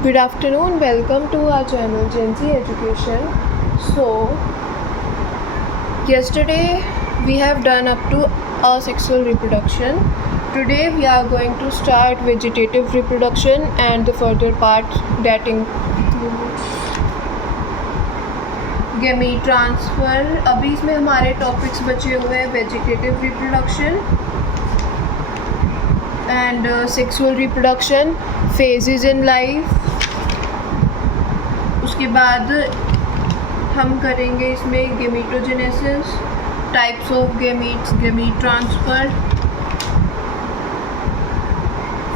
Good afternoon, welcome to our channel Gen Z Education. So, yesterday we have done up to asexual reproduction. Today we are going to start vegetative reproduction and the further part that includes gamete transfer. अभी इसमें हमारे topics बचे हुए हैं vegetative reproduction and sexual reproduction, phases in life. उसके बाद हम करेंगे इसमें gametogenesis, types of gametes, gamete transfer,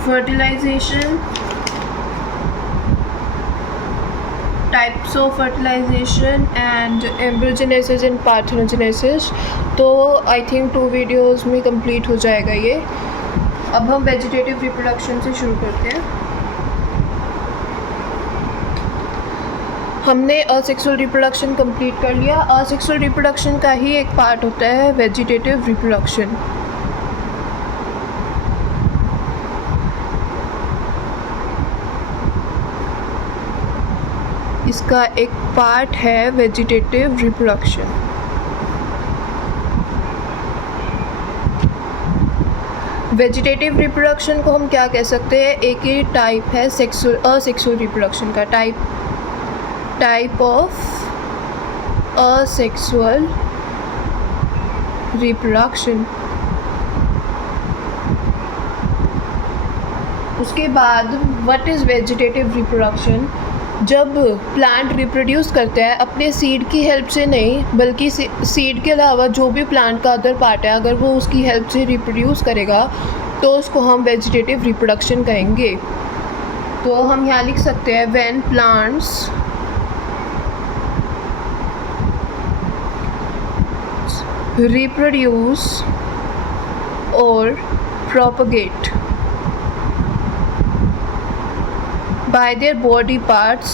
fertilisation, types of fertilisation and embryogenesis and parthenogenesis. तो आई थिंक 2 वीडियोज़ में कंप्लीट हो जाएगा ये. अब हम वेजिटेटिव रिप्रोडक्शन से शुरू करते हैं. हमने असेक्सुअल रिप्रोडक्शन कंप्लीट कर लिया. असेक्सुअल रिप्रोडक्शन का ही एक पार्ट होता है वेजिटेटिव रिप्रोडक्शन. इसका एक पार्ट है वेजिटेटिव रिप्रोडक्शन. वेजिटेटिव रिप्रोडक्शन को हम क्या कह सकते हैं? एक ही टाइप है असेक्सुअल रिप्रोडक्शन का. Type of asexual reproduction. उसके बाद व्हाट इज़ वेजिटेटिव रिप्रोडक्शन? जब प्लांट रिप्रोड्यूस करता है अपने सीड की हेल्प से नहीं, बल्कि सीड के अलावा जो भी प्लांट का अदर पार्ट है अगर वो उसकी हेल्प से रिप्रोड्यूस करेगा तो उसको हम वेजिटेटिव रिप्रोडक्शन कहेंगे. तो हम यहाँ लिख सकते हैं when plants reproduce or propagate by their body parts.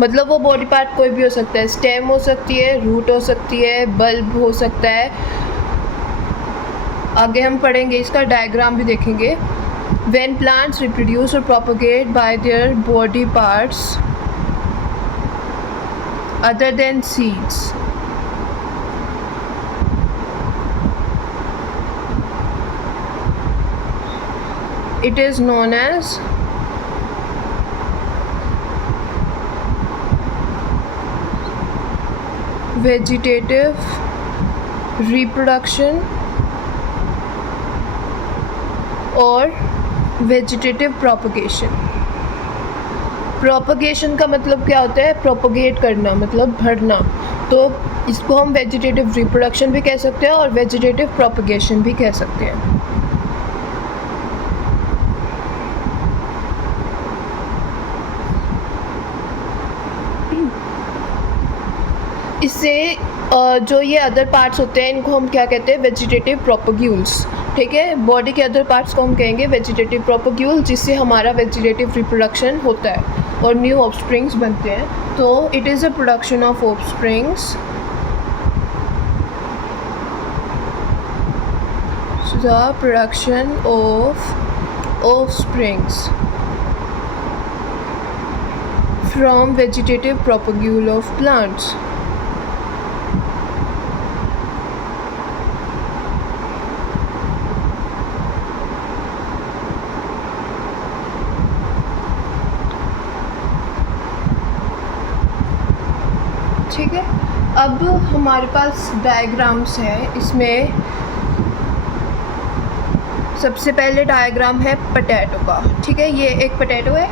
मतलब वो बॉडी पार्ट कोई भी हो सकता है. स्टेम हो सकती है, रूट हो सकती है, बल्ब हो सकता है. आगे हम पढ़ेंगे, इसका डायग्राम भी देखेंगे. When plants reproduce or propagate by their body parts other than seeds, it is known as vegetative reproduction और वेजिटेटिव प्रोपगेशन. प्रोपगेशन का मतलब क्या होता है? प्रोपगेट करना मतलब बढ़ना. तो इसको हम वेजिटेटिव रिप्रोडक्शन भी कह सकते हैं और वेजिटेटिव प्रोपगेशन भी कह सकते हैं. इससे जो ये अदर पार्ट्स होते हैं इनको हम क्या कहते हैं? वेजिटेटिव प्रोपग्यूल्स. ठीक है, बॉडी के अदर पार्ट्स को हम कहेंगे वेजिटेटिव प्रोपग्यूल, जिससे हमारा वेजिटेटिव रिप्रोडक्शन होता है और न्यू ऑफस्प्रिंग्स बनते हैं. तो it is a production of offsprings. The production of offsprings from vegetative propagule of plants. ठीक है, अब हमारे पास डायग्राम्स हैं. इसमें सबसे पहले डायग्राम है पोटैटो का. ठीक है, ये एक पोटैटो है.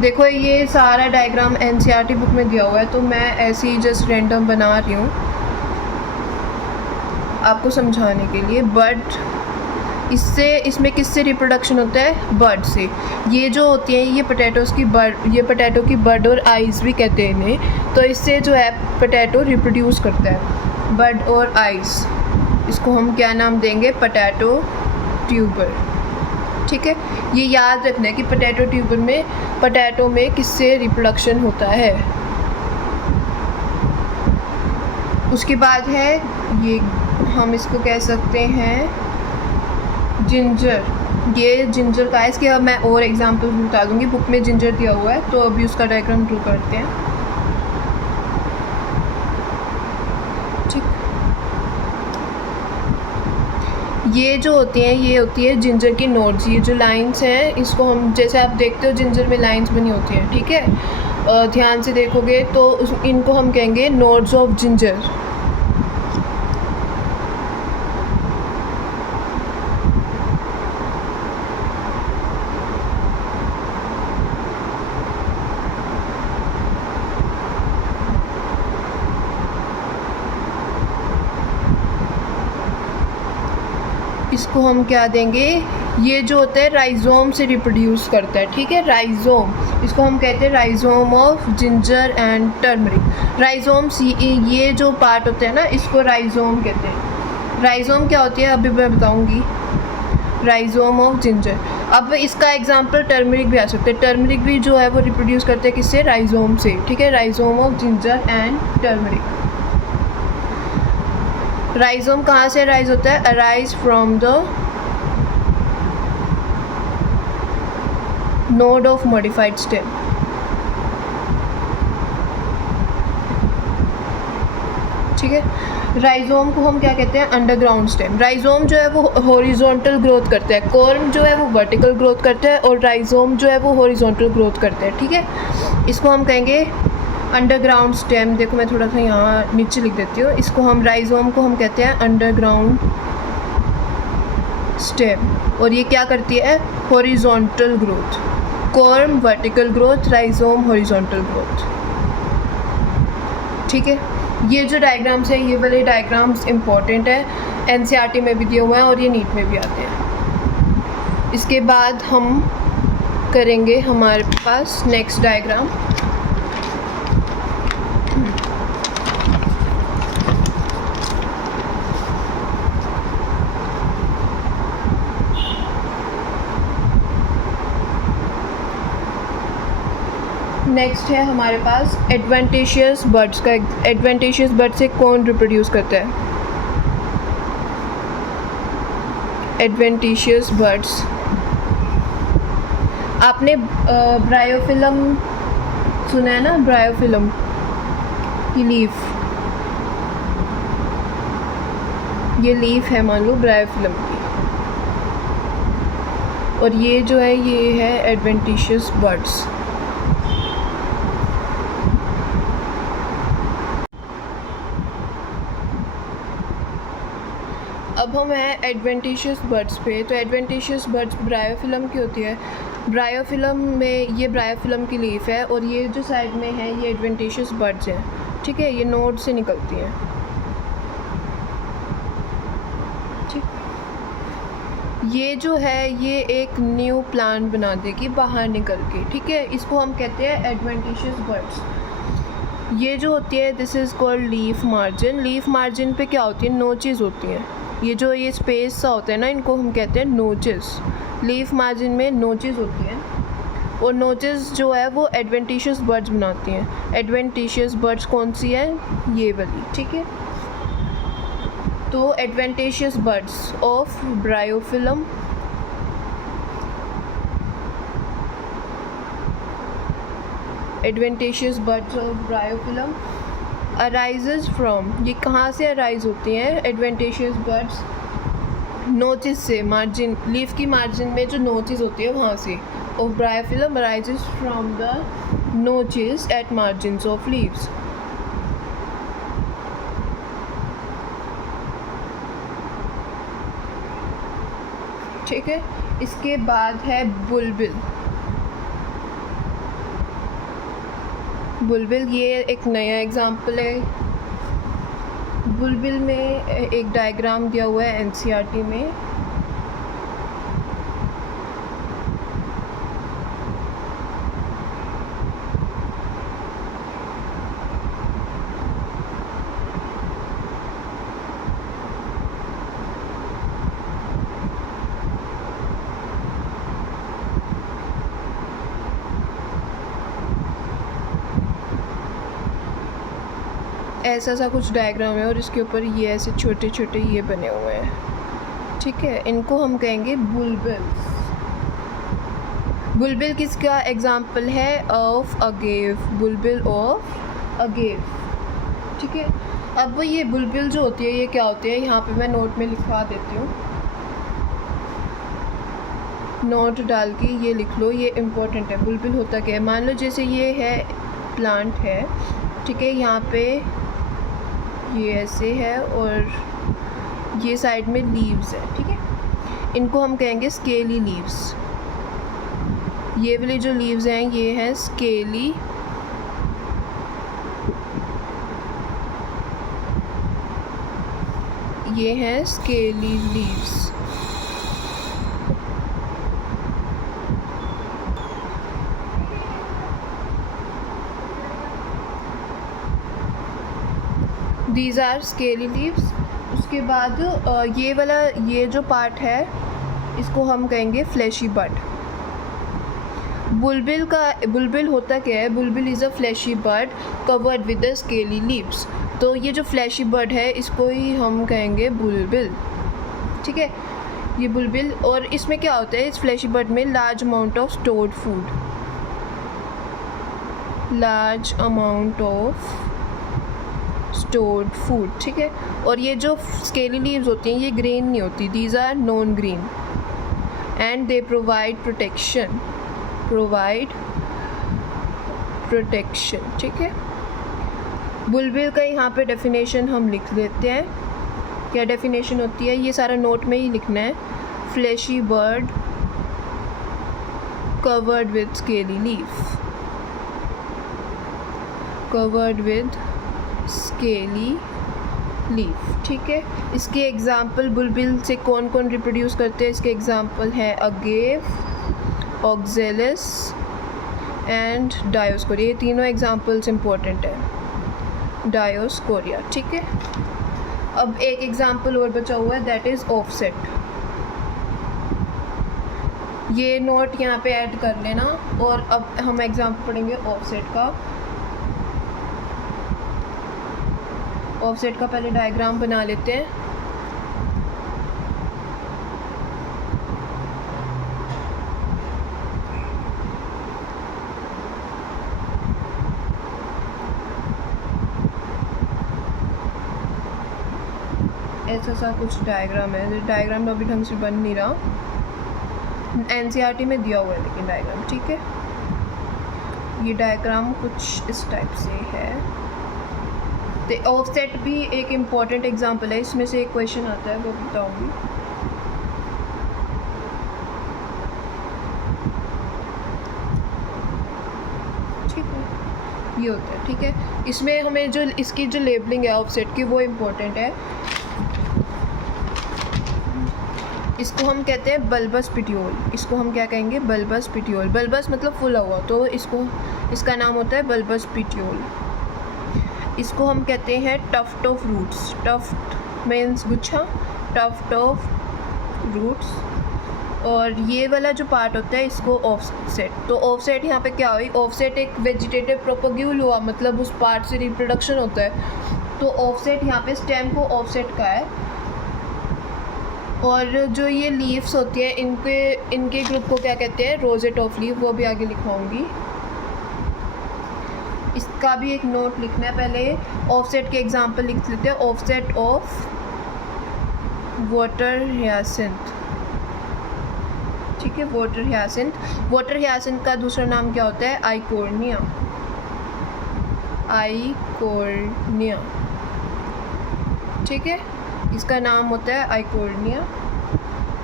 देखो ये सारा डायग्राम एनसीईआरटी बुक में दिया हुआ है, तो मैं ऐसे ही जस्ट रैंडम बना रही हूँ आपको समझाने के लिए. बट इसमें किससे रिप्रोडक्शन होता है? बर्ड से. ये जो होती हैं ये पोटैटो की बर्ड और आइज़ भी कहते हैं इन्हें. तो इससे जो है पोटैटो रिप्रोड्यूस करता है, बर्ड और आइज़. इसको हम क्या नाम देंगे? Potato tuber. ठीक है, ये याद रखना है कि पोटैटो में किससे रिप्रोडक्शन होता है. उसके बाद है ये, हम इसको कह सकते हैं जिंजर. ये जिंजर का है। इसके अब मैं और एग्जांपल बता दूंगी। बुक में जिंजर दिया हुआ है, तो अभी उसका डायग्राम ड्रॉ करते हैं। ठीक, ये जो होती हैं ये होती है जिंजर की नोड्स। ये जो लाइंस हैं इसको हम, जैसे आप देखते हो जिंजर में लाइंस बनी होती हैं, ठीक है, ध्यान से देखोगे तो इनको हम कहेंगे नोड्स ऑफ जिंजर। इसको हम क्या देंगे, ये जो होता है राइजोम से रिप्रोड्यूस करता है, ठीक है, राइजोम। इसको हम कहते हैं rhizome of ginger and turmeric. Rhizome ये जो पार्ट होता है ना, इसको राइजोम कहते हैं। राइजोम क्या होती है अभी मैं बताऊंगी। Rhizome of ginger. अब इसका एग्जांपल टर्मरिक भी आ सकते हैं। टर्मरिक भी जो है वो रिप्रोड्यूस करते हैं किससे, राइजोम से, ठीक है, rhizome of ginger and turmeric. Rhizome कहाँ से अराइज होता है, arise from the node of modified stem. ठीक है, राइजोम को हम क्या कहते हैं, अंडरग्राउंड स्टेम। राइजोम जो है वो हॉरिजॉन्टल ग्रोथ करता है, कॉर्म जो है वो वर्टिकल ग्रोथ करता है, और राइजोम जो है वो हॉरिजॉन्टल ग्रोथ करता है, ठीक है। इसको हम कहेंगे अंडरग्राउंड स्टेम। देखो मैं थोड़ा सा यहाँ नीचे लिख देती हूँ। इसको हम राइजोम को हम कहते हैं अंडरग्राउंड स्टेम, और ये क्या करती है, horizontal growth. Corm vertical growth, rhizome horizontal growth, ठीक है। ये जो डायग्राम्स हैं, ये वाले डायग्राम्स इंपॉर्टेंट है, एनसीईआरटी में भी दिए हुए हैं और ये नीट में भी आते हैं। इसके बाद हम करेंगे हमारे पास नेक्स्ट डायग्राम। नेक्स्ट है हमारे पास एडवेंटिशियस बर्ड्स का। एडवेंटिशियस बर्ड से कौन रिप्रोड्यूस करता है, एडवेंटिशियस बर्ड्स। आपने ब्रायोफिलम सुना है ना, ब्रायोफिलम की लीफ, ये लीफ है मान लो ब्रायोफिलम की, और ये जो है ये है एडवेंटिशियस बर्ड्स। अब हम हैं एडवेंटिशियस बर्ड्स पे। तो एडवेंटिशियस बर्ड्स ब्रायोफिलम की होती है। ब्रायोफिलम में ये ब्रायोफिलम की लीफ है, और ये जो साइड में है ये एडवेंटिशियस बर्ड्स हैं, ठीक है, ये नोड से निकलती हैं, ठीक। ये जो है ये एक न्यू प्लांट बना देगी बाहर निकल के, ठीक है, इसको हम कहते हैं एडवेंटिशियस बर्ड्स। ये जो होती है this is called leaf margin. Leaf margin पे क्या होती है, नोचेस होती हैं। ये जो ये स्पेस सा होता है ना, इनको हम कहते हैं नोचेस। लीफ मार्जिन में नोचेस होती हैं, और नोचेस जो है वो एडवेंटिशियस बर्ड्स बनाती हैं। एडवेंटिशियस बर्ड्स कौन सी है, ये वाली, ठीक है। तो adventitious buds of Bryophyllum adventitious buds of Bryophyllum arises from, ये कहाँ से अराइज होती हैं एडवेंटिशियस बर्ड्स, नोचेस से, मार्जिन, लीफ की मार्जिन में जो नोचेस होती है वहाँ से। Of Bryophyllum arises from the notches at margins of leaves. ठीक है, इसके बाद है बुलबिल। बुलबिल ये एक नया एग्जाम्पल है। बुलबिल में एक डायग्राम दिया हुआ है एनसीईआरटी में। ऐसा सा कुछ डायग्राम है, और इसके ऊपर ये ऐसे छोटे छोटे ये बने हुए हैं, ठीक है, इनको हम कहेंगे बुलबिल्स। बुलबिल किसका एग्जाम्पल है? Of agave, बुलबिल of agave. ठीक है, अब ये बुलबिल जो होती है ये क्या होती है, यहाँ पे मैं नोट में लिखवा देती हूँ, नोट डाल के ये लिख लो, ये इम्पोर्टेंट है। बुलबिल होता क्या है? मान लो जैसे ये है प्लांट है, ठीक है, यहाँ पे ये ऐसे है और ये साइड में लीव्स है, ठीक है, इनको हम कहेंगे स्केली लीव्स। ये वाली जो लीव्स हैं ये हैं स्केली, ये हैं scaly leaves. These are scaly leaves. उसके बाद ये वाला ये जो पार्ट है इसको हम कहेंगे फ्लैशी बड। बुलबिल होता क्या है? Bulbil is a fleshy bud covered with the scaly leaves. तो ये जो फ्लैशी बड है इसको ही हम कहेंगे बुलबिल, ठीक है, ये बुलबिल। और इसमें क्या होता है, इस फ्लैशी बड में large amount of stored food, large amount of stored food, ठीक है। और ये जो स्केली लीव्स होती हैं ये ग्रीन नहीं होती, these are non green and they provide protection, ठीक है। बुलबिल का यहाँ पे डेफिनेशन हम लिख लेते हैं, क्या डेफिनेशन होती है, ये सारा नोट में ही लिखना है। Fleshy bud covered with scaly leaf, covered with scaly leaf, ठीक है। इसके एग्जाम्पल बुलबिल से कौन कौन रिप्रोड्यूस करते हैं, इसके एग्जाम्पल है अगेव, ऑक्जेलिस एंड डायोस्कोरिया। ये तीनों एग्जाम्पल्स इम्पोर्टेंट है, डायोस्कोरिया, ठीक है। अब एक एग्जाम्पल और बचा हुआ है, दैट इज़ ऑफसेट। ये नोट यहाँ पे ऐड कर लेना। और अब हम एग्जाम्पल पढ़ेंगे ऑफसेट का। ऑफसेट का पहले डायग्राम बना लेते हैं। ऐसा सा कुछ डायग्राम है, डायग्राम अभी ढंग से बन नहीं रहा, एनसीईआरटी में दिया हुआ है लेकिन डायग्राम, ठीक है। ये डायग्राम कुछ इस टाइप से है। तो ऑफसेट भी एक इम्पॉर्टेंट एग्जांपल है, इसमें से एक क्वेश्चन आता है वो बताऊंगी। ठीक है, ये होता है, ठीक है। इसमें हमें जो इसकी जो लेबलिंग है ऑफसेट की वो इम्पोर्टेंट है। इसको हम कहते हैं बल्बस पिटियोल, इसको हम क्या कहेंगे, बल्बस पिटियोल। बल्बस मतलब फुला हुआ, तो इसका नाम होता है बल्बस पिटियोल। इसको हम कहते हैं tuft of roots, tuft means गुच्छा, टफ्ट ऑफ रूट्स। और ये वाला जो पार्ट होता है इसको ऑफसेट। तो ऑफसेट यहाँ पे क्या हुई, ऑफसेट एक वेजिटेटिव प्रोपग्यूल हुआ, मतलब उस पार्ट से रिप्रोडक्शन होता है। तो ऑफसेट यहाँ पे स्टेम को ऑफसेट का है। और जो ये लीव्स होती है इनके ग्रुप को क्या कहते हैं, रोजेट ऑफ लीव, वो भी आगे लिखवाऊंगी। इसका भी एक नोट लिखना है। पहले ऑफसेट के एग्जांपल लिख लेते हैं। ऑफसेट ऑफ वाटर ह्यासिंथ, ठीक है, वाटर ह्यासिंथ। वाटर ह्यासिंथ का दूसरा नाम क्या होता है, आइकोर्निया, आइकोर्निया, ठीक है, इसका नाम होता है आइकोर्निया।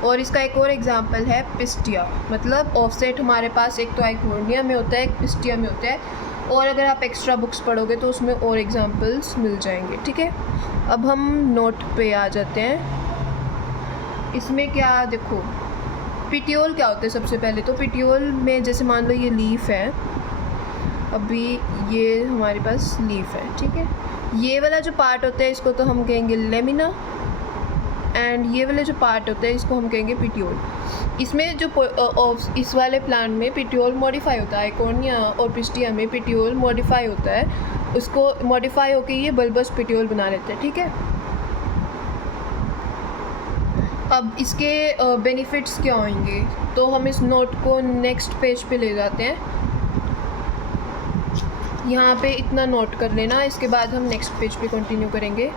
और इसका एक और एग्जांपल है पिस्टिया, मतलब ऑफसेट हमारे पास एक तो आइकोर्निया में होता है, एक पिस्टिया में होता है। और अगर आप एक्स्ट्रा बुक्स पढ़ोगे तो उसमें और एग्जांपल्स मिल जाएंगे, ठीक है। अब हम नोट पे आ जाते हैं। इसमें क्या देखो, पिटियोल क्या होता है सबसे पहले। तो पिटियोल में जैसे मान लो ये लीफ है, अभी ये हमारे पास लीफ है, ठीक है। ये वाला जो पार्ट होता है इसको तो हम कहेंगे लेमिना, एंड ये वाला जो पार्ट होता है इसको हम कहेंगे पिटियोल। इसमें जो इस वाले प्लांट में पिटियोल मॉडिफाई होता है, आइकोर्निया और पिस्टिया में पिटियोल मॉडिफाई होता है, उसको मॉडिफाई होकर ये बल्बस पिटियोल बना लेते हैं, ठीक है। अब इसके बेनिफिट्स क्या होंगे, तो हम इस नोट को नेक्स्ट पेज पे ले जाते हैं। यहाँ पे इतना नोट कर लेना, इसके बाद हम नेक्स्ट पेज पे कंटिन्यू करेंगे।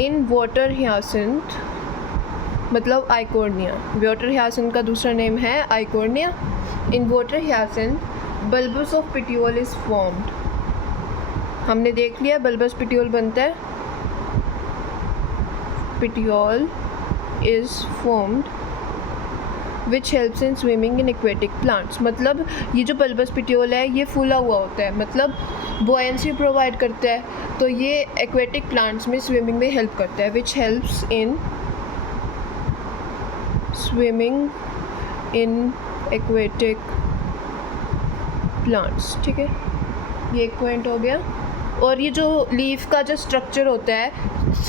इन वाटर ह्यासिंथ मतलब आइकोर्निया, वाटर ह्यासिंथ का दूसरा नेम है Eichhornia. In water hyacinth bulbous of petiole is formed. हमने देख लिया बल्बस पिटियोल बनता है, petiole is formed which helps in swimming in aquatic plants. मतलब ये जो बल्बस पिटियोल है ये फूला हुआ होता है, मतलब बॉयंसी प्रोवाइड करता है, तो ये एक्वेटिक प्लांट्स में स्विमिंग में हेल्प करता है। विच helps in swimming in aquatic plants, ठीक है, ये एक पॉइंट हो गया। और ये जो लीफ का जो स्ट्रक्चर होता है,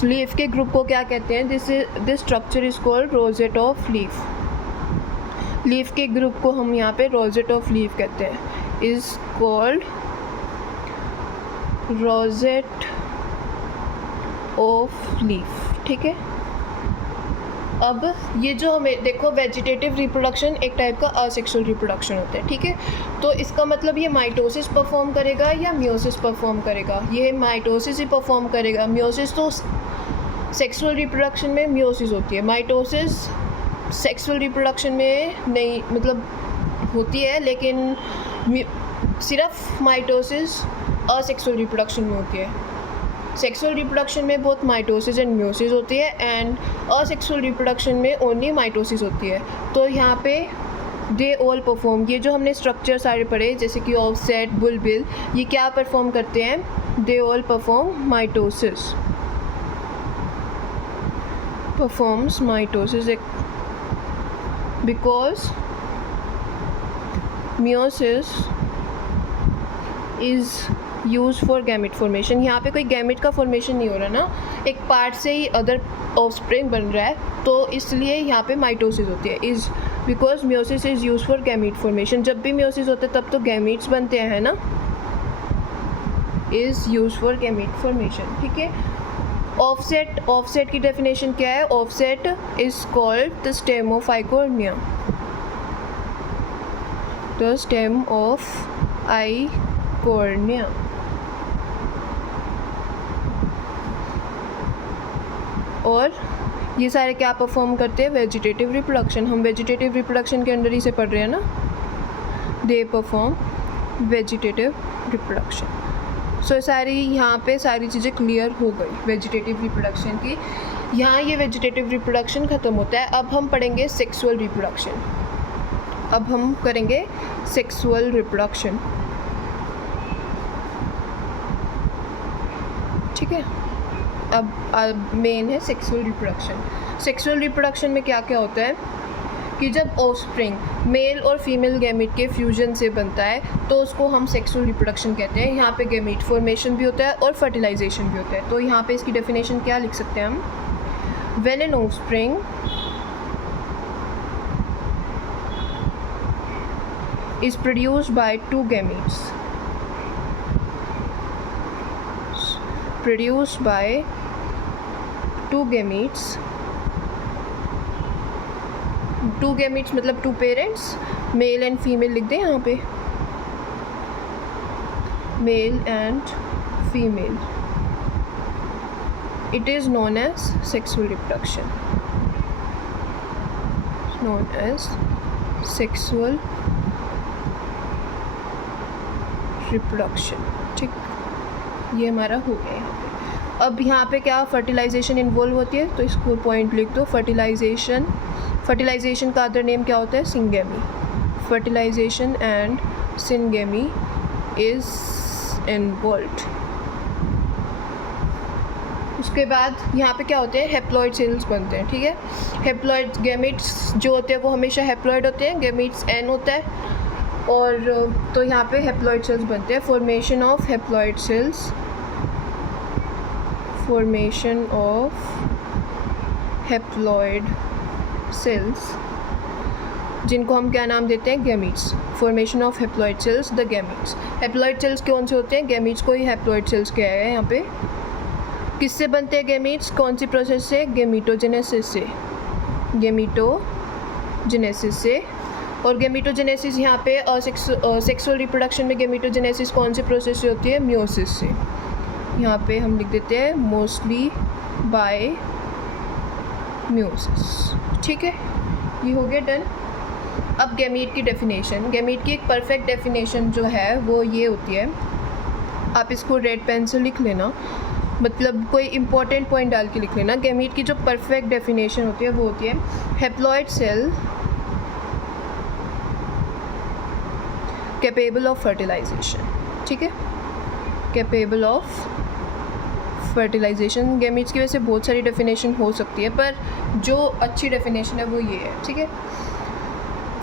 लीफ के ग्रुप को क्या कहते हैं, this structure is called rosette of leaf. Leaf के ग्रुप को हम यहाँ पे रोजेट ऑफ लीफ कहते हैं, is called rosette of leaf, ठीक है। अब ये जो हमें देखो, वेजिटेटिव रिप्रोडक्शन एक टाइप का असेक्सुअल रिप्रोडक्शन होता है, ठीक है। तो इसका मतलब ये माइटोसिस परफॉर्म करेगा या मियोसिस परफॉर्म करेगा, ये माइटोसिस ही परफॉर्म करेगा। मियोसिस तो सेक्सुअल रिप्रोडक्शन में मियोसिस होती है, माइटोसिस सेक्सुअल रिप्रोडक्शन में नहीं, मतलब होती है, लेकिन सिर्फ माइटोसिस असेक्सुअल रिप्रोडक्शन में होती है। सेक्सुअल रिप्रोडक्शन में बहुत माइटोसिस एंड मियोसिस होती है, एंड असेक्सुअल रिप्रोडक्शन में ओनली माइटोसिस होती है। तो यहाँ पे दे ऑल परफॉर्म, ये जो हमने स्ट्रक्चर सारे पढ़े जैसे कि ऑफसेट, बुलबिल, ये क्या परफॉर्म करते हैं, they all perform mitosis, performs mitosis, because meiosis is use for gamete formation. यहाँ पे कोई गैमेट का फॉर्मेशन नहीं हो रहा ना, एक पार्ट से ही अदर ऑफस्प्रिंग बन रहा है, तो इसलिए यहाँ पे माइटोसिस होती है। Is because meiosis is use for gamete formation. जब भी मियोसिस होता है तब तो गैमेट्स बनते हैं ना, is use for gamete formation, ठीक है। ऑफसेट, ऑफसेट की डेफिनेशन क्या है, offset is called the stem of Eichhornia, the stem of Eichhornia. और ये सारे क्या परफॉर्म करते हैं, वेजिटेटिव रिप्रोडक्शन। हम वेजिटेटिव रिप्रोडक्शन के अंडर ही से पढ़ रहे हैं ना, दे परफॉर्म वेजिटेटिव रिप्रोडक्शन। सो सारी यहाँ पे सारी चीज़ें क्लियर हो गई वेजिटेटिव रिप्रोडक्शन की। यहाँ ये वेजिटेटिव रिप्रोडक्शन ख़त्म होता है। अब हम पढ़ेंगे सेक्सुअल रिप्रोडक्शन। अब हम करेंगे सेक्सुअल रिप्रोडक्शन, ठीक है। अब मेन है सेक्सुअल रिप्रोडक्शन। सेक्सुअल रिप्रोडक्शन में क्या क्या होता है कि जब ऑफस्प्रिंग मेल और फीमेल गैमेट के फ्यूजन से बनता है तो उसको हम सेक्सुअल रिप्रोडक्शन कहते हैं। यहाँ पे गैमेट फॉर्मेशन भी होता है और फर्टिलाइजेशन भी होता है। तो यहाँ पे इसकी डेफिनेशन क्या लिख सकते हैं हम, when an offspring is produced by two gametes, produced by two gametes, two gametes मतलब two parents, male and female लिख दें यहाँ पे, male and female, it is known as sexual reproduction, known as sexual reproduction, ठीक। ये हमारा हो गया यहाँ पे। अब यहाँ पे क्या फर्टिलाइजेशन इन्वॉल्व होती है, तो इसको पॉइंट लिख दो, फर्टिलाइजेशन। फर्टिलाइजेशन का अदर नेम क्या होता है, syngamy. Fertilisation and syngamy is involved. उसके बाद यहाँ पे क्या होते हैं, हेप्लॉइड सेल्स बनते हैं, ठीक है। हेप्लॉइड गैमेट्स जो होते हैं वो हमेशा हेप्लॉइड होते हैं, गैमेट्स एन होता है, और तो यहाँ पे हेप्लॉइड सेल्स बनते हैं। Formation of haploid cells, formation of haploid cells जिनको हम क्या नाम देते हैं, gametes. Formation of haploid cells, the gametes. Haploid cells कौन से होते हैं, गैमीट्स को ही हैप्लॉइड सेल्स कहा है यहाँ पे। किससे बनते हैं गैमीट्स, कौन सी प्रोसेस से, गैमीटोजेनेसिस से, गैमीटोजेनेसिस से। और गैमीटोजेनेसिस यहाँ पे सेक्सुअल रिप्रोडक्शन में गैमीटोजेनेसिस कौन सी प्रोसेस से होती है, मियोसिस से। यहाँ पे हम लिख देते हैं मोस्टली बाय मियोसिस। ठीक है, ये हो गया डन। अब गैमीट की डेफिनेशन, गैमीट की एक परफेक्ट डेफिनेशन जो है वो ये होती है, आप इसको रेड पेन से लिख लेना, मतलब कोई इंपॉर्टेंट पॉइंट डाल के लिख लेना। गैमीट की जो परफेक्ट डेफिनेशन होती है वो होती है haploid cell capable of fertilisation. ठीक है, कैपेबल ऑफ फर्टिलाइजेशन। गैमीट्स की वैसे बहुत सारी डेफिनेशन हो सकती है, पर जो अच्छी डेफिनेशन है वो ये है। ठीक है,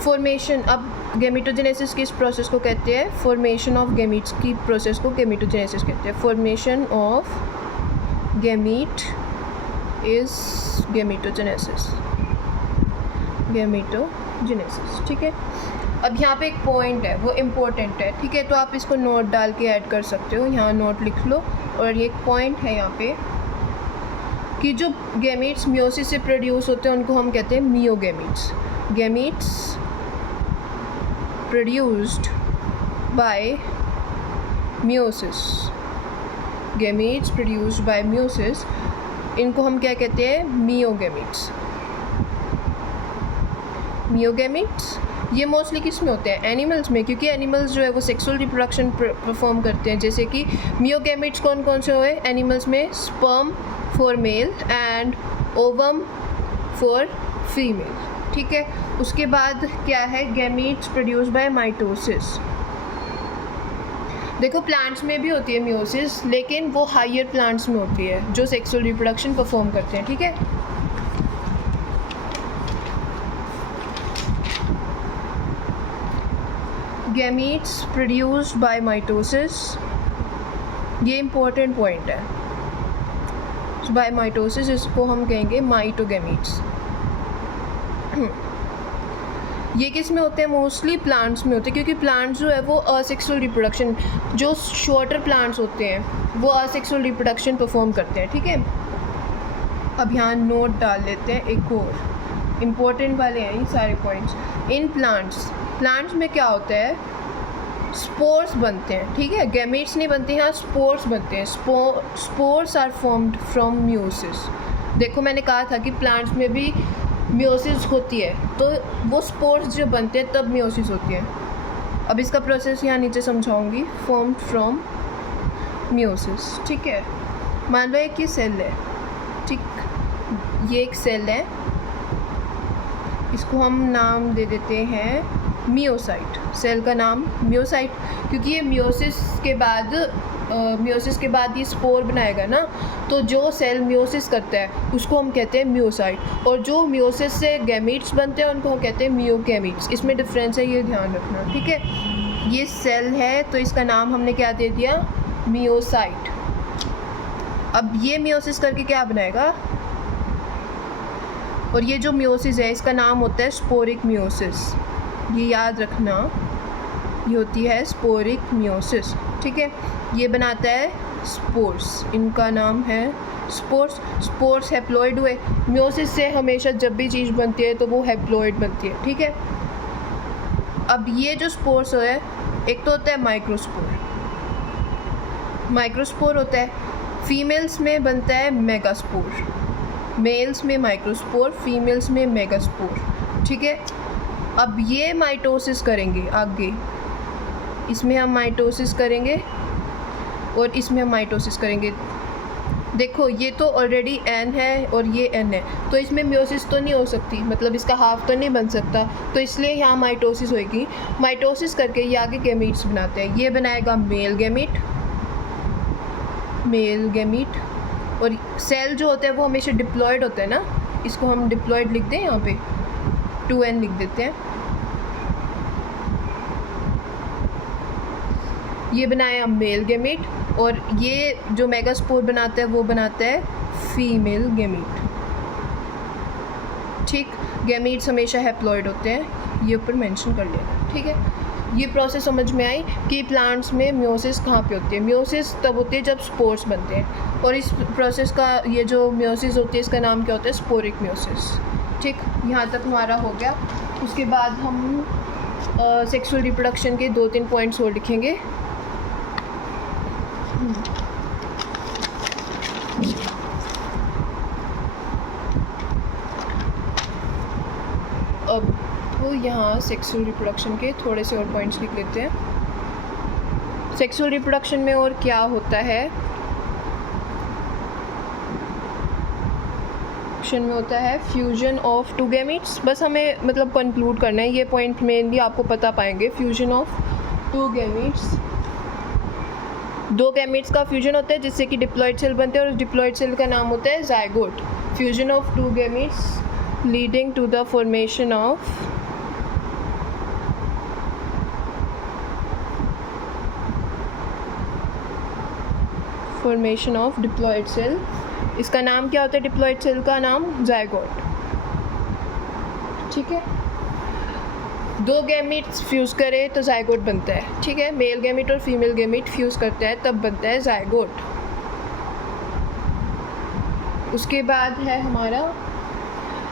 फॉर्मेशन, अब गैमीटोजेनेसिस किस प्रोसेस को कहते हैं, फॉर्मेशन ऑफ गैमीट्स की प्रोसेस को गैमीटोजेनेसिस कहते हैं। Formation of gamete is gametogenesis, gametogenesis. ठीक है, अब यहाँ पे एक पॉइंट है वो इम्पोर्टेंट है। ठीक है, तो आप इसको नोट डाल के ऐड कर सकते हो, यहाँ नोट लिख लो। और ये एक पॉइंट है यहाँ पे कि जो गैमीट्स मियोसिस से प्रोड्यूस होते हैं उनको हम कहते हैं meiogametes. Gametes produced by meiosis, gametes produced by meiosis, इनको हम क्या कहते हैं, मियोगैमीट्स। मियोगैमीट्स ये मोस्टली किस में होते हैं, एनिमल्स में, क्योंकि एनिमल्स जो है वो सेक्सुअल रिप्रोडक्शन परफॉर्म करते हैं। जैसे कि मियोगैमीट्स कौन कौन से हुए एनिमल्स में, sperm for male and ovum for female. ठीक है, उसके बाद क्या है, गैमीट्स प्रोड्यूस बाय माइटोसिस। देखो प्लांट्स में भी होती है मियोसिस, लेकिन वो हायर प्लांट्स में होती है जो सेक्सुअल रिप्रोडक्शन परफॉर्म करते हैं। ठीक है, गैमीट्स प्रोड्यूस्ड बाय माइटोसिस, ये इंपॉर्टेंट पॉइंट है। बाय माइटोसिस इसको हम कहेंगे माइटोगैमीट्स। ये किस में होते हैं, मोस्टली प्लांट्स में होते हैं, क्योंकि प्लांट्स जो है वो असेक्सुअल रिप्रोडक्शन, जो शॉर्टर प्लांट्स होते हैं वो असेक्सुअल रिप्रोडक्शन परफॉर्म करते हैं। ठीक है, अब यहाँ नोट डाल लेते हैं, एक और इम्पोर्टेंट वाले हैं ये सारे पॉइंट्स। इन प्लांट्स में क्या होता है, स्पोर्स बनते हैं। ठीक है, गैमीट्स नहीं बनते, यहाँ स्पोर्स बनते हैं। Spores are formed from meiosis. देखो मैंने कहा था कि प्लांट्स में भी मियोसिस होती है, तो वो स्पोर्स जो बनते हैं तब मियोसिस होती है। अब इसका प्रोसेस यहाँ नीचे समझाऊंगी, फॉर्म्ड फ्रॉम मियोसिस। ठीक है, मान लो एक ये सेल है, ठीक, ये एक सेल है, इसको हम नाम दे देते हैं मियोसाइट। सेल का नाम मियोसाइट, क्योंकि ये मियोसिस के बाद ये स्पोर बनाएगा ना, तो जो सेल मियोसिस करता है उसको हम कहते हैं मियोसाइट। और जो मियोसिस से गैमीट्स बनते हैं उनको हम कहते हैं मियोगैमीट्स। इसमें डिफरेंस है, ये ध्यान रखना। ठीक है, ये सेल है तो इसका नाम हमने क्या दे दिया, मियोसाइट। अब ये मियोसिस करके क्या बनाएगा, और ये जो मियोसिस है इसका नाम होता है स्पोरिक मियोसिस। ये याद रखना, ये होती है स्पोरिक मियोसिस। ठीक है, ये बनाता है स्पोर्स, इनका नाम है स्पोर्स। स्पोर्स हैप्लॉइड हुए, मियोसिस से हमेशा जब भी चीज़ बनती है तो वो हैप्लॉइड बनती है। ठीक है, अब ये जो स्पोर्स है, एक तो होता है माइक्रोस्पोर, माइक्रोस्पोर होता है, फीमेल्स में बनता है मेगास्पोर, मेल्स में माइक्रोस्पोर, फीमेल्स में मेगास्पोर। ठीक है, अब ये माइटोसिस करेंगे आगे, इसमें हम माइटोसिस करेंगे और इसमें हम माइटोसिस करेंगे। देखो ये तो ऑलरेडी एन है और ये एन है, तो इसमें मियोसिस तो नहीं हो सकती, मतलब इसका हाफ तो नहीं बन सकता, तो इसलिए यहाँ माइटोसिस होएगी। माइटोसिस करके ये आगे गैमीट्स बनाते हैं। ये बनाएगा मेल गैमीट, मेल गैमीट। और सेल जो होता है वो हमेशा डिप्लॉयड होता है ना, इसको हम डिप्लॉयड लिख दें, यहाँ पे 2n लिख देते हैं। ये बनाया मेल गैमीट, और ये जो मेगास्पोर बनाता है वो बनाता है फीमेल गैमीट। ठीक, गैमीट्स हमेशा हैप्लॉइड होते हैं, ये ऊपर मेंशन कर लेना, ठीक है। ये प्रोसेस समझ में आई कि प्लांट्स में मियोसिस कहाँ पे होती है। मियोसिस तब होती है जब स्पोर्स बनते हैं, और इस प्रोसेस का ये जो मियोसिस होती है इसका नाम क्या होता है, स्पोरिक मियोसिस। ठीक, यहाँ तक हमारा हो गया। उसके बाद हम सेक्सुअल रिप्रोडक्शन के 2-3 पॉइंट्स और लिखेंगे। अब यहाँ सेक्सुअल रिप्रोडक्शन के थोड़े से और पॉइंट्स लिख लेते हैं। सेक्सुअल रिप्रोडक्शन में और क्या होता है, में होता है फ्यूजन ऑफ टू गैमीट्स। बस हमें मतलब कंक्लूड करना है, ये पॉइंट मेनली आपको पता पाएंगे। Fusion of to gametes, 2 gametes का फ्यूजन होता है जिससे कि डिप्लॉइड सेल बनते हैं, और डिप्लॉइड सेल का नाम होता है zygote. Fusion of 2 gametes leading to the formation of diploid cell. इसका नाम क्या होता है, डिप्लॉइड सेल का नाम जाइगोट। ठीक है, 2 गैमीट्स फ्यूज़ करे तो जाइगोट बनता है। ठीक है, मेल गैमीट और फीमेल गैमीट फ्यूज़ करता है तब बनता है जाइगोट। उसके बाद है हमारा,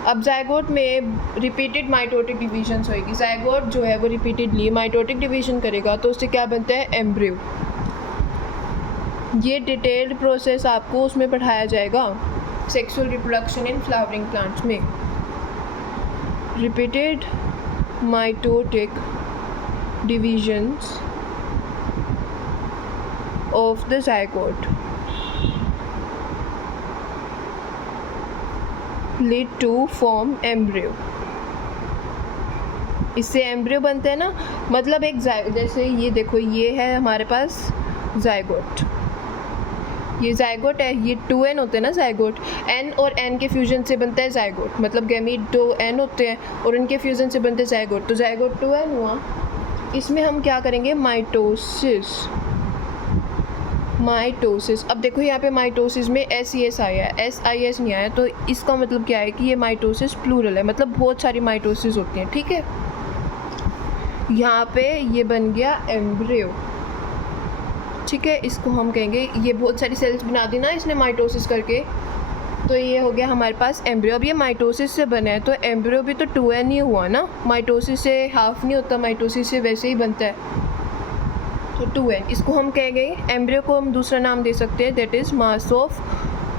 अब जाइगोट में रिपीटेड माइटोटिक डिवीजन होएगी। जाइगोट जो है वो रिपीटेडली माइटोटिक डिवीजन करेगा तो उससे क्या बनता है, एम्ब्रियो। ये डिटेल्ड प्रोसेस आपको उसमें पढ़ाया जाएगा, sexual reproduction in flowering plants में। Repeated mitotic divisions of the zygote lead to form embryo. इससे एम्ब्रियो बनते हैं ना, मतलब एक जैसे ये देखो, ये है हमारे पास जाइगोट, ये जाइगोट है, ये 2n होते हैं ना जाइगोट, n और n के फ्यूजन से बनता है जाइगोट। मतलब गैमीट 2n होते हैं और उनके फ्यूजन से बनते हैं जाइगोट, तो जाइगोट 2n हुआ। इसमें हम क्या करेंगे, माइटोसिस। अब देखो यहाँ पे माइटोसिस में SES आया है, SIS नहीं आया, तो इसका मतलब क्या है कि ये माइटोसिस प्लूरल है, मतलब बहुत सारी माइटोसिस होती हैं। ठीक है, यहाँ पे ये बन गया एम्ब्रियो। ठीक है, इसको हम कहेंगे, ये बहुत सारी सेल्स बना दी ना इसने माइटोसिस करके, तो ये हो गया हमारे पास एम्ब्रियो। अब ये माइटोसिस से बना है तो एम्ब्रियो भी तो 2n ही हुआ ना, माइटोसिस से हाफ नहीं होता, माइटोसिस से वैसे ही बनता है, तो 2n। इसको हम कहेंगे, एम्ब्रियो को हम दूसरा नाम दे सकते हैं, that is mass of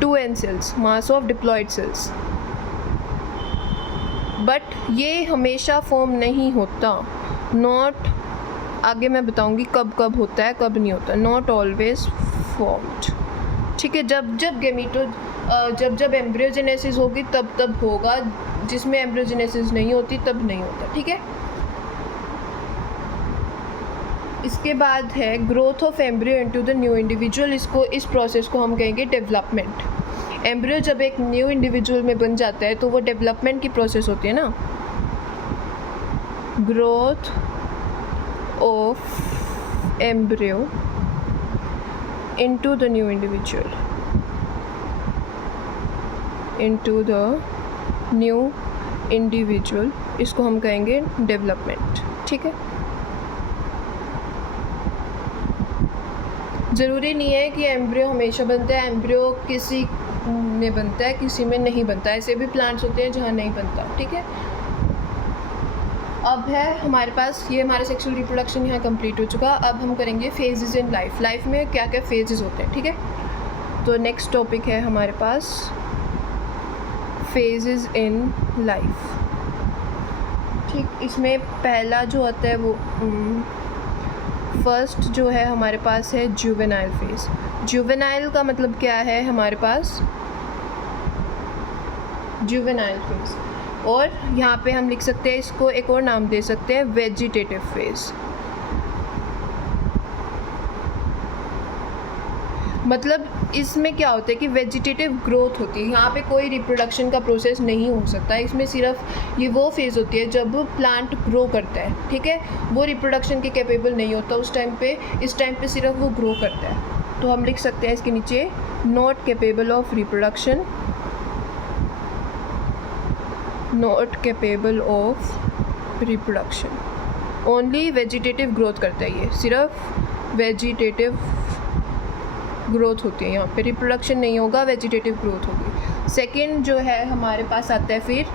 2n cells, mass of diploid cells. But ये हमेशा फॉर्म नहीं होता, नॉट, आगे मैं बताऊंगी कब कब होता है कब नहीं होता, नॉट ऑलवेज फॉर्म्ड। ठीक है, जब एम्ब्रियोजेनेसिस होगी तब होगा, जिसमें एम्ब्रियोजेनेसिस नहीं होती तब नहीं होता। ठीक है, इसके बाद है growth of embryo into the new individual. इस प्रोसेस को हम कहेंगे डेवलपमेंट। एम्ब्रियो जब एक न्यू इंडिविजुअल में बन जाता है तो वो डेवलपमेंट की प्रोसेस होती है ना, growth of embryo into the new individual, इसको हम कहेंगे डेवलपमेंट। ठीक है, ज़रूरी नहीं है कि एम्ब्रियो हमेशा बनता है, एम्ब्रियो किसी में बनता है किसी में नहीं बनता, ऐसे भी प्लांट्स होते हैं जहाँ नहीं बनता। ठीक है, अब है हमारे पास, ये हमारा सेक्सुअल रिप्रोडक्शन यहाँ कंप्लीट हो चुका। अब हम करेंगे फेजेस इन लाइफ। लाइफ में क्या क्या फेजेस होते हैं। ठीक है, तो नेक्स्ट टॉपिक है हमारे पास फेजेस इन लाइफ। ठीक, इसमें पहला जो होता है वो फर्स्ट जो है हमारे पास है जुवेनाइल फेज। जुवेनाइल का मतलब क्या है हमारे पास, जुवेनाइल फेज, और यहाँ पे हम लिख सकते हैं इसको, एक और नाम दे सकते हैं वेजिटेटिव फेज। मतलब इसमें क्या होता है कि वेजिटेटिव ग्रोथ होती है, यहाँ पे कोई रिप्रोडक्शन का प्रोसेस नहीं हो सकता। इसमें सिर्फ ये वो फेज़ होती है जब प्लांट ग्रो करता है। ठीक है, वो रिप्रोडक्शन के कैपेबल नहीं होता उस टाइम पे, इस टाइम पे सिर्फ वो ग्रो करता है। तो हम लिख सकते हैं इसके नीचे not capable of reproduction, not capable of reproduction. Only vegetative growth करता है ये, सिर्फ वेजिटेटिव ग्रोथ होती है यहाँ पे, रिप्रोडक्शन नहीं होगा, वेजिटेटिव ग्रोथ होगी। सेकंड जो है हमारे पास आता है फिर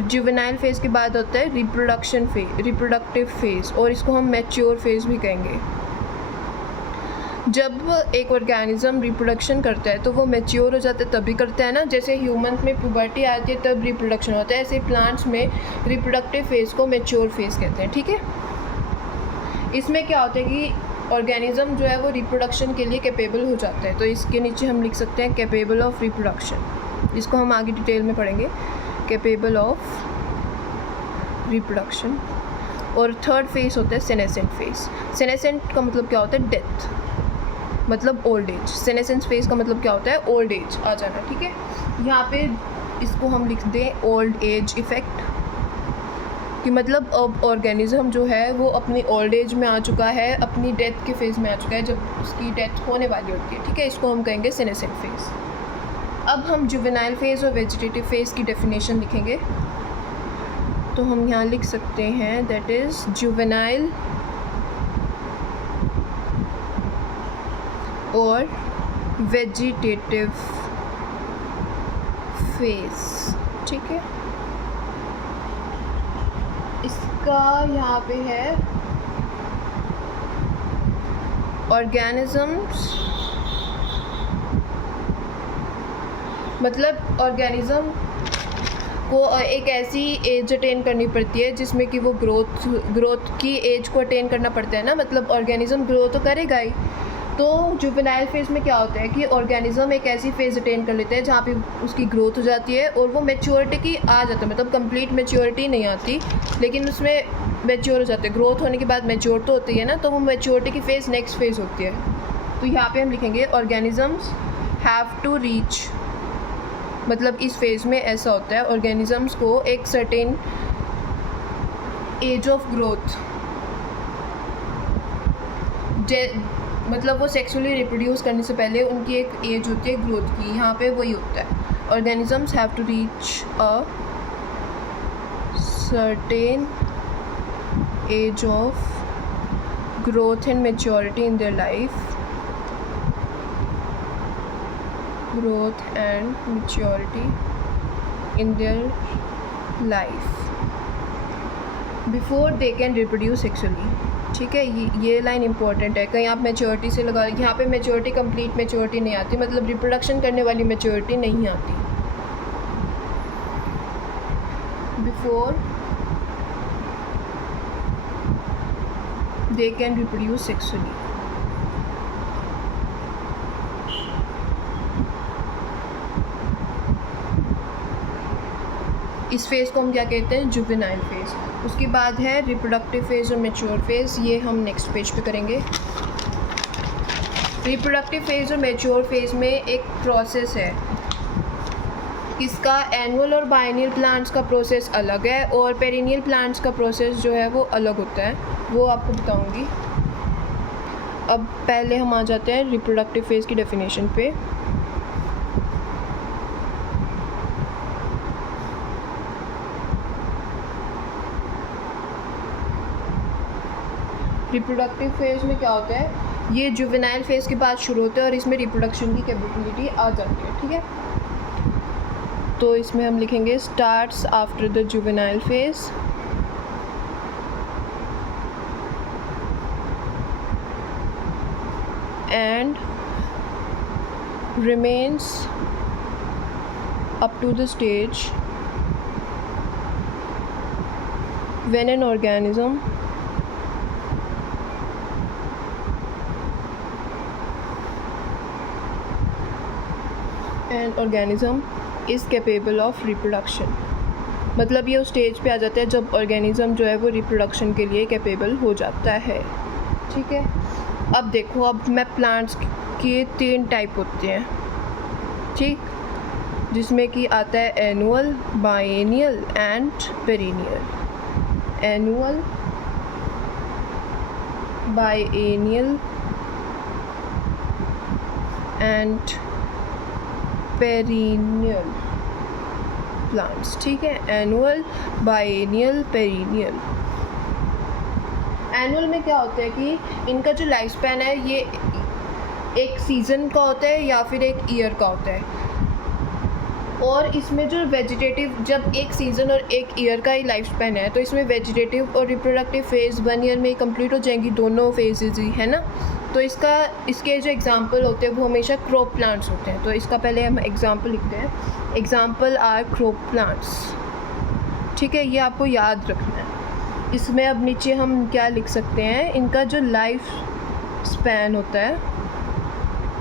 जुवेनाइल फेज़ के बाद होता है रिप्रोडक्शन फेज, रिप्रोडक्टिव फेज़, और इसको हम मैच्योर फेज़ भी कहेंगे। जब एक ऑर्गेनिज्म रिप्रोडक्शन करता है तो वो मैच्योर हो जाता है तभी करता है ना, जैसे ह्यूमन में प्यूबर्टी आती है तब रिप्रोडक्शन होता है, ऐसे प्लांट्स में रिप्रोडक्टिव फेज़ को मैच्योर फेज़ कहते हैं। ठीक है, इसमें क्या होता है कि ऑर्गेनिज्म जो है वो रिप्रोडक्शन के लिए कैपेबल हो जाता है, तो इसके नीचे हम लिख सकते हैं कैपेबल ऑफ रिप्रोडक्शन, इसको हम आगे डिटेल में पढ़ेंगे, कैपेबल ऑफ रिप्रोडक्शन। और थर्ड फेज़ होता है सेनेसेंट फेज़। सेनेसेंट का मतलब क्या होता है, डेथ, मतलब ओल्ड एज। सेनेसेंस फेज़ का मतलब क्या होता है, ओल्ड एज आ जाना। ठीक है, यहाँ पे इसको हम लिख दें ओल्ड एज इफ़ेक्ट, कि मतलब अब ऑर्गेनिज्म जो है वो अपनी ओल्ड एज में आ चुका है, अपनी डेथ के फेज़ में आ चुका है, जब उसकी डेथ होने वाली होती है। ठीक है, इसको हम कहेंगे सेनेसेंट फेज़। अब हम जुवेनाइल फेज़ और वेजिटेटिव फेज़ की डेफिनेशन लिखेंगे, तो हम यहाँ लिख सकते हैं दैट इज़ जुवेनाइल और वेजिटेटिव फेज़। ठीक है, इसका यहाँ पे है ऑर्गेनिजम्स, मतलब ऑर्गेनिज्म को एक ऐसी एज अटेन करनी पड़ती है जिसमें कि वो ग्रोथ की एज को अटेन करना पड़ता है ना, मतलब ऑर्गेनिज्म ग्रो तो करेगा ही। तो जुवेनाइल फेज़ में क्या होता है कि ऑर्गेनिज्म एक ऐसी फेज़ अटेन कर लेता है जहाँ पे उसकी ग्रोथ हो जाती है और वो मैच्योरिटी की आ जाता है, मतलब कंप्लीट मैच्योरिटी नहीं आती लेकिन उसमें मैच्योर हो जाते हैं। ग्रोथ होने के बाद मैच्योर तो होती है ना, तो वो मैच्योरिटी की फ़ेज़ नेक्स्ट फेज़ होती है। तो यहाँ पे हम लिखेंगे ऑर्गेनिजम्स हैव टू रीच, मतलब इस फेज़ में ऐसा होता है ऑर्गेनिजम्स को एक सर्टेन एज ऑफ ग्रोथ, मतलब वो सेक्सुअली रिप्रोड्यूस करने से पहले उनकी एक एज होती है ग्रोथ की, यहाँ पे वही होता है। Organisms have to reach a certain age of growth and maturity in their life, growth and maturity in their life before they can reproduce sexually। ठीक है, ये लाइन इंपॉर्टेंट है, कहीं आप मैच्योरिटी से लगा, यहाँ पे मैच्योरिटी कंप्लीट मैच्योरिटी नहीं आती, मतलब रिप्रोडक्शन करने वाली मैच्योरिटी नहीं आती। Before they can reproduce sexually. इस फेज़ को हम क्या कहते हैं, जुवेनाइल फेज़। उसके बाद है रिप्रोडक्टिव फेज़ और मैच्योर फेज़, ये हम नेक्स्ट पेज पे करेंगे। रिप्रोडक्टिव फेज़ और मैच्योर फेज़ में एक प्रोसेस है, इसका एनुअल और बाइनियल प्लांट्स का प्रोसेस अलग है और पेरिनियल प्लांट्स का प्रोसेस जो है वो अलग होता है, वो आपको बताऊंगी। अब पहले हम आ जाते हैं रिप्रोडक्टिव फेज़ की डेफिनेशन पे। रिप्रोडक्टिव फेज़ में क्या होता है, ये जुवेनाइल फेज़ के बाद शुरू होता है और इसमें रिप्रोडक्शन की कैपेबिलिटी आ जाती है। ठीक है, तो इसमें हम लिखेंगे starts after the juvenile phase and remains up to the stage when an organism is capable of reproduction। मतलब ये उस स्टेज पे आ जाता है जब ऑर्गेनिज्म जो है वो रिप्रोडक्शन के लिए कैपेबल हो जाता है। ठीक है, अब देखो, अब मैं प्लांट्स के 3 टाइप होते हैं, ठीक, जिसमें कि आता है annual, biennial and perennial. Annual, biennial and perennial plants. ठीक है, एनुअल, बाइएनियल, पेरिनियल। एनुअल में क्या होता है कि इनका जो लाइफ स्पैन है ये एक सीज़न का होता है या फिर एक ईयर का होता है। और इसमें जो वेजिटेटिव, जब एक सीज़न और एक ईयर का ही लाइफ स्पैन है तो इसमें वेजिटेटिव और रिप्रोडक्टिव फेज़ 1 ईयर में ही कंप्लीट हो जाएंगी, दोनों फेजेज़ ही, है ना। तो इसके जो एग्जांपल होते हैं वो हमेशा क्रॉप प्लांट्स होते हैं। तो इसका पहले हम एग्जांपल लिखते हैं। एग्जांपल आर क्रॉप प्लांट्स, ठीक है, ये आपको याद रखना है। इसमें अब नीचे हम क्या लिख सकते हैं, इनका जो लाइफ स्पैन होता है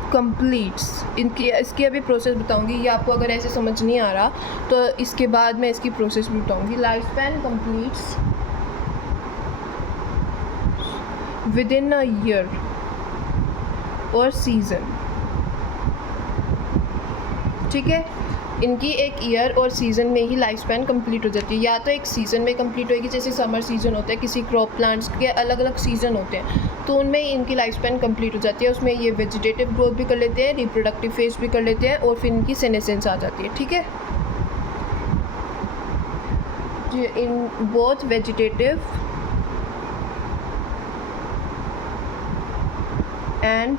कंप्लीट्स, इसकी अभी प्रोसेस बताऊंगी। ये आपको अगर ऐसे समझ नहीं आ रहा तो इसके बाद मैं इसकी प्रोसेस भी बताऊंगी। Life span completes with in a year और सीज़न, ठीक है। इनकी एक ईयर और सीज़न में ही लाइफ स्पैन कंप्लीट हो जाती है। या तो एक सीज़न में कंप्लीट होगी, जैसे समर सीज़न होता है, किसी क्रॉप प्लांट्स के अलग अलग सीज़न होते हैं तो उनमें इनकी लाइफ स्पैन कंप्लीट हो जाती है। उसमें ये वेजिटेटिव ग्रोथ भी कर लेते हैं, रिप्रोडक्टिव फेज भी कर लेते हैं और फिर इनकी सेनेसेंस आ जाती है, ठीक है। In both vegetative and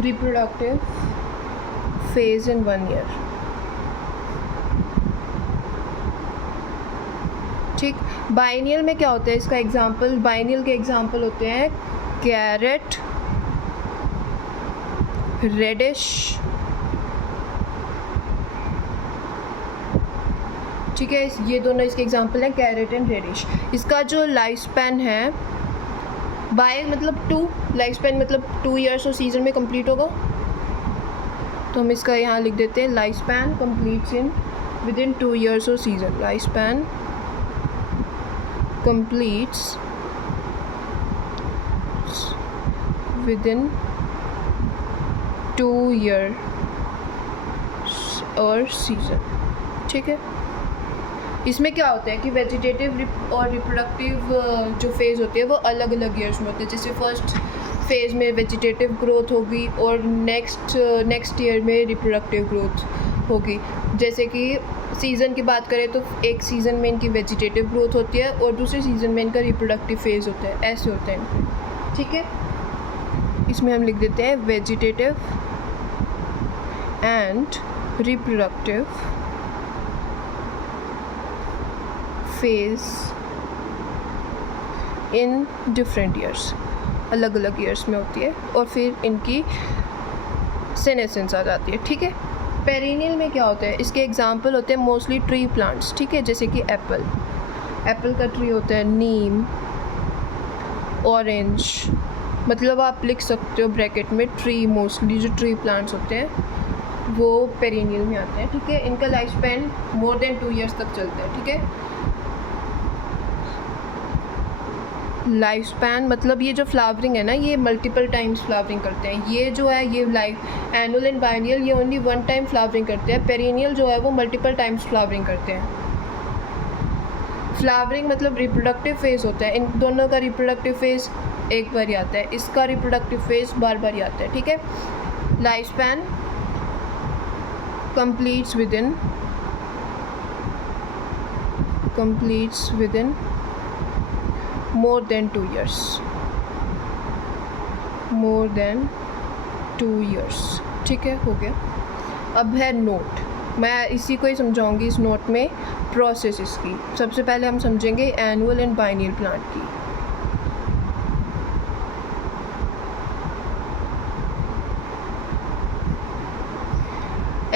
reproductive phase in 1 year, ठीक। बाइनियल में क्या होता है, इसका एग्जांपल, बाइनियल के एग्जांपल होते हैं कैरेट, रेडिश, ठीक है, ये दोनों इसके एग्जांपल हैं, कैरेट एंड रेडिश। इसका जो लाइफ स्पैन है, बाय मतलब 2, लाइफ स्पैन मतलब 2 ईयर्स और सीज़न में कंप्लीट होगा। तो हम इसका यहाँ लिख देते हैं, life span completes in with in 2 years और season. Life span completes with in 2 year और सीज़न, ठीक है। इसमें क्या होता है कि वेजिटेटिव और रिप्रोडक्टिव जो फेज़ होती है वो अलग अलग ईयर्स में होते हैं। जैसे फर्स्ट फेज़ में वेजिटेटिव ग्रोथ होगी और नेक्स्ट ईयर में रिप्रोडक्टिव ग्रोथ होगी। जैसे कि सीज़न की बात करें तो एक सीज़न में इनकी वेजिटेटिव ग्रोथ होती है और दूसरे सीज़न में इनका रिप्रोडक्टिव फेज़ होता है, ऐसे होते हैं, ठीक है। इसमें हम लिख देते हैं vegetative and reproductive phase in different years, अलग अलग ईयर्स में होती है और फिर इनकी सेनेसेंस आ जाती है, ठीक है। पेरिनियल में क्या होता है, इसके एग्जांपल होते हैं मोस्टली ट्री प्लांट्स, ठीक है, जैसे कि एप्पल का ट्री होता है, नीम, ऑरेंज, मतलब आप लिख सकते हो ब्रैकेट में ट्री। मोस्टली जो ट्री प्लांट्स होते हैं वो पेरिनियल में आते हैं, ठीक है। इनका life span more than 2 years तक चलता है, ठीक है। लाइफ स्पैन मतलब ये जो फ्लावरिंग है ना, ये मल्टीपल टाइम्स फ्लावरिंग करते हैं। ये जो है ये लाइफ एनुअल एंड बाइनियल ये ओनली 1 टाइम फ्लावरिंग करते हैं। पेरिनियल जो है वो मल्टीपल टाइम्स फ्लावरिंग करते हैं। फ्लावरिंग मतलब रिप्रोडक्टिव फेज़ होता है, इन दोनों का रिप्रोडक्टिव फेज़ एक बार ही आता है, इसका रिप्रोडक्टिव फेज़ बार बार ही आता है, ठीक है। Life span completes within more than 2 years, ठीक है, हो गया। अब है नोट, मैं इसी को ही समझाऊंगी इस नोट में प्रोसेस इसकी। सबसे पहले हम समझेंगे एनुअल एंड बाइनियल प्लांट की।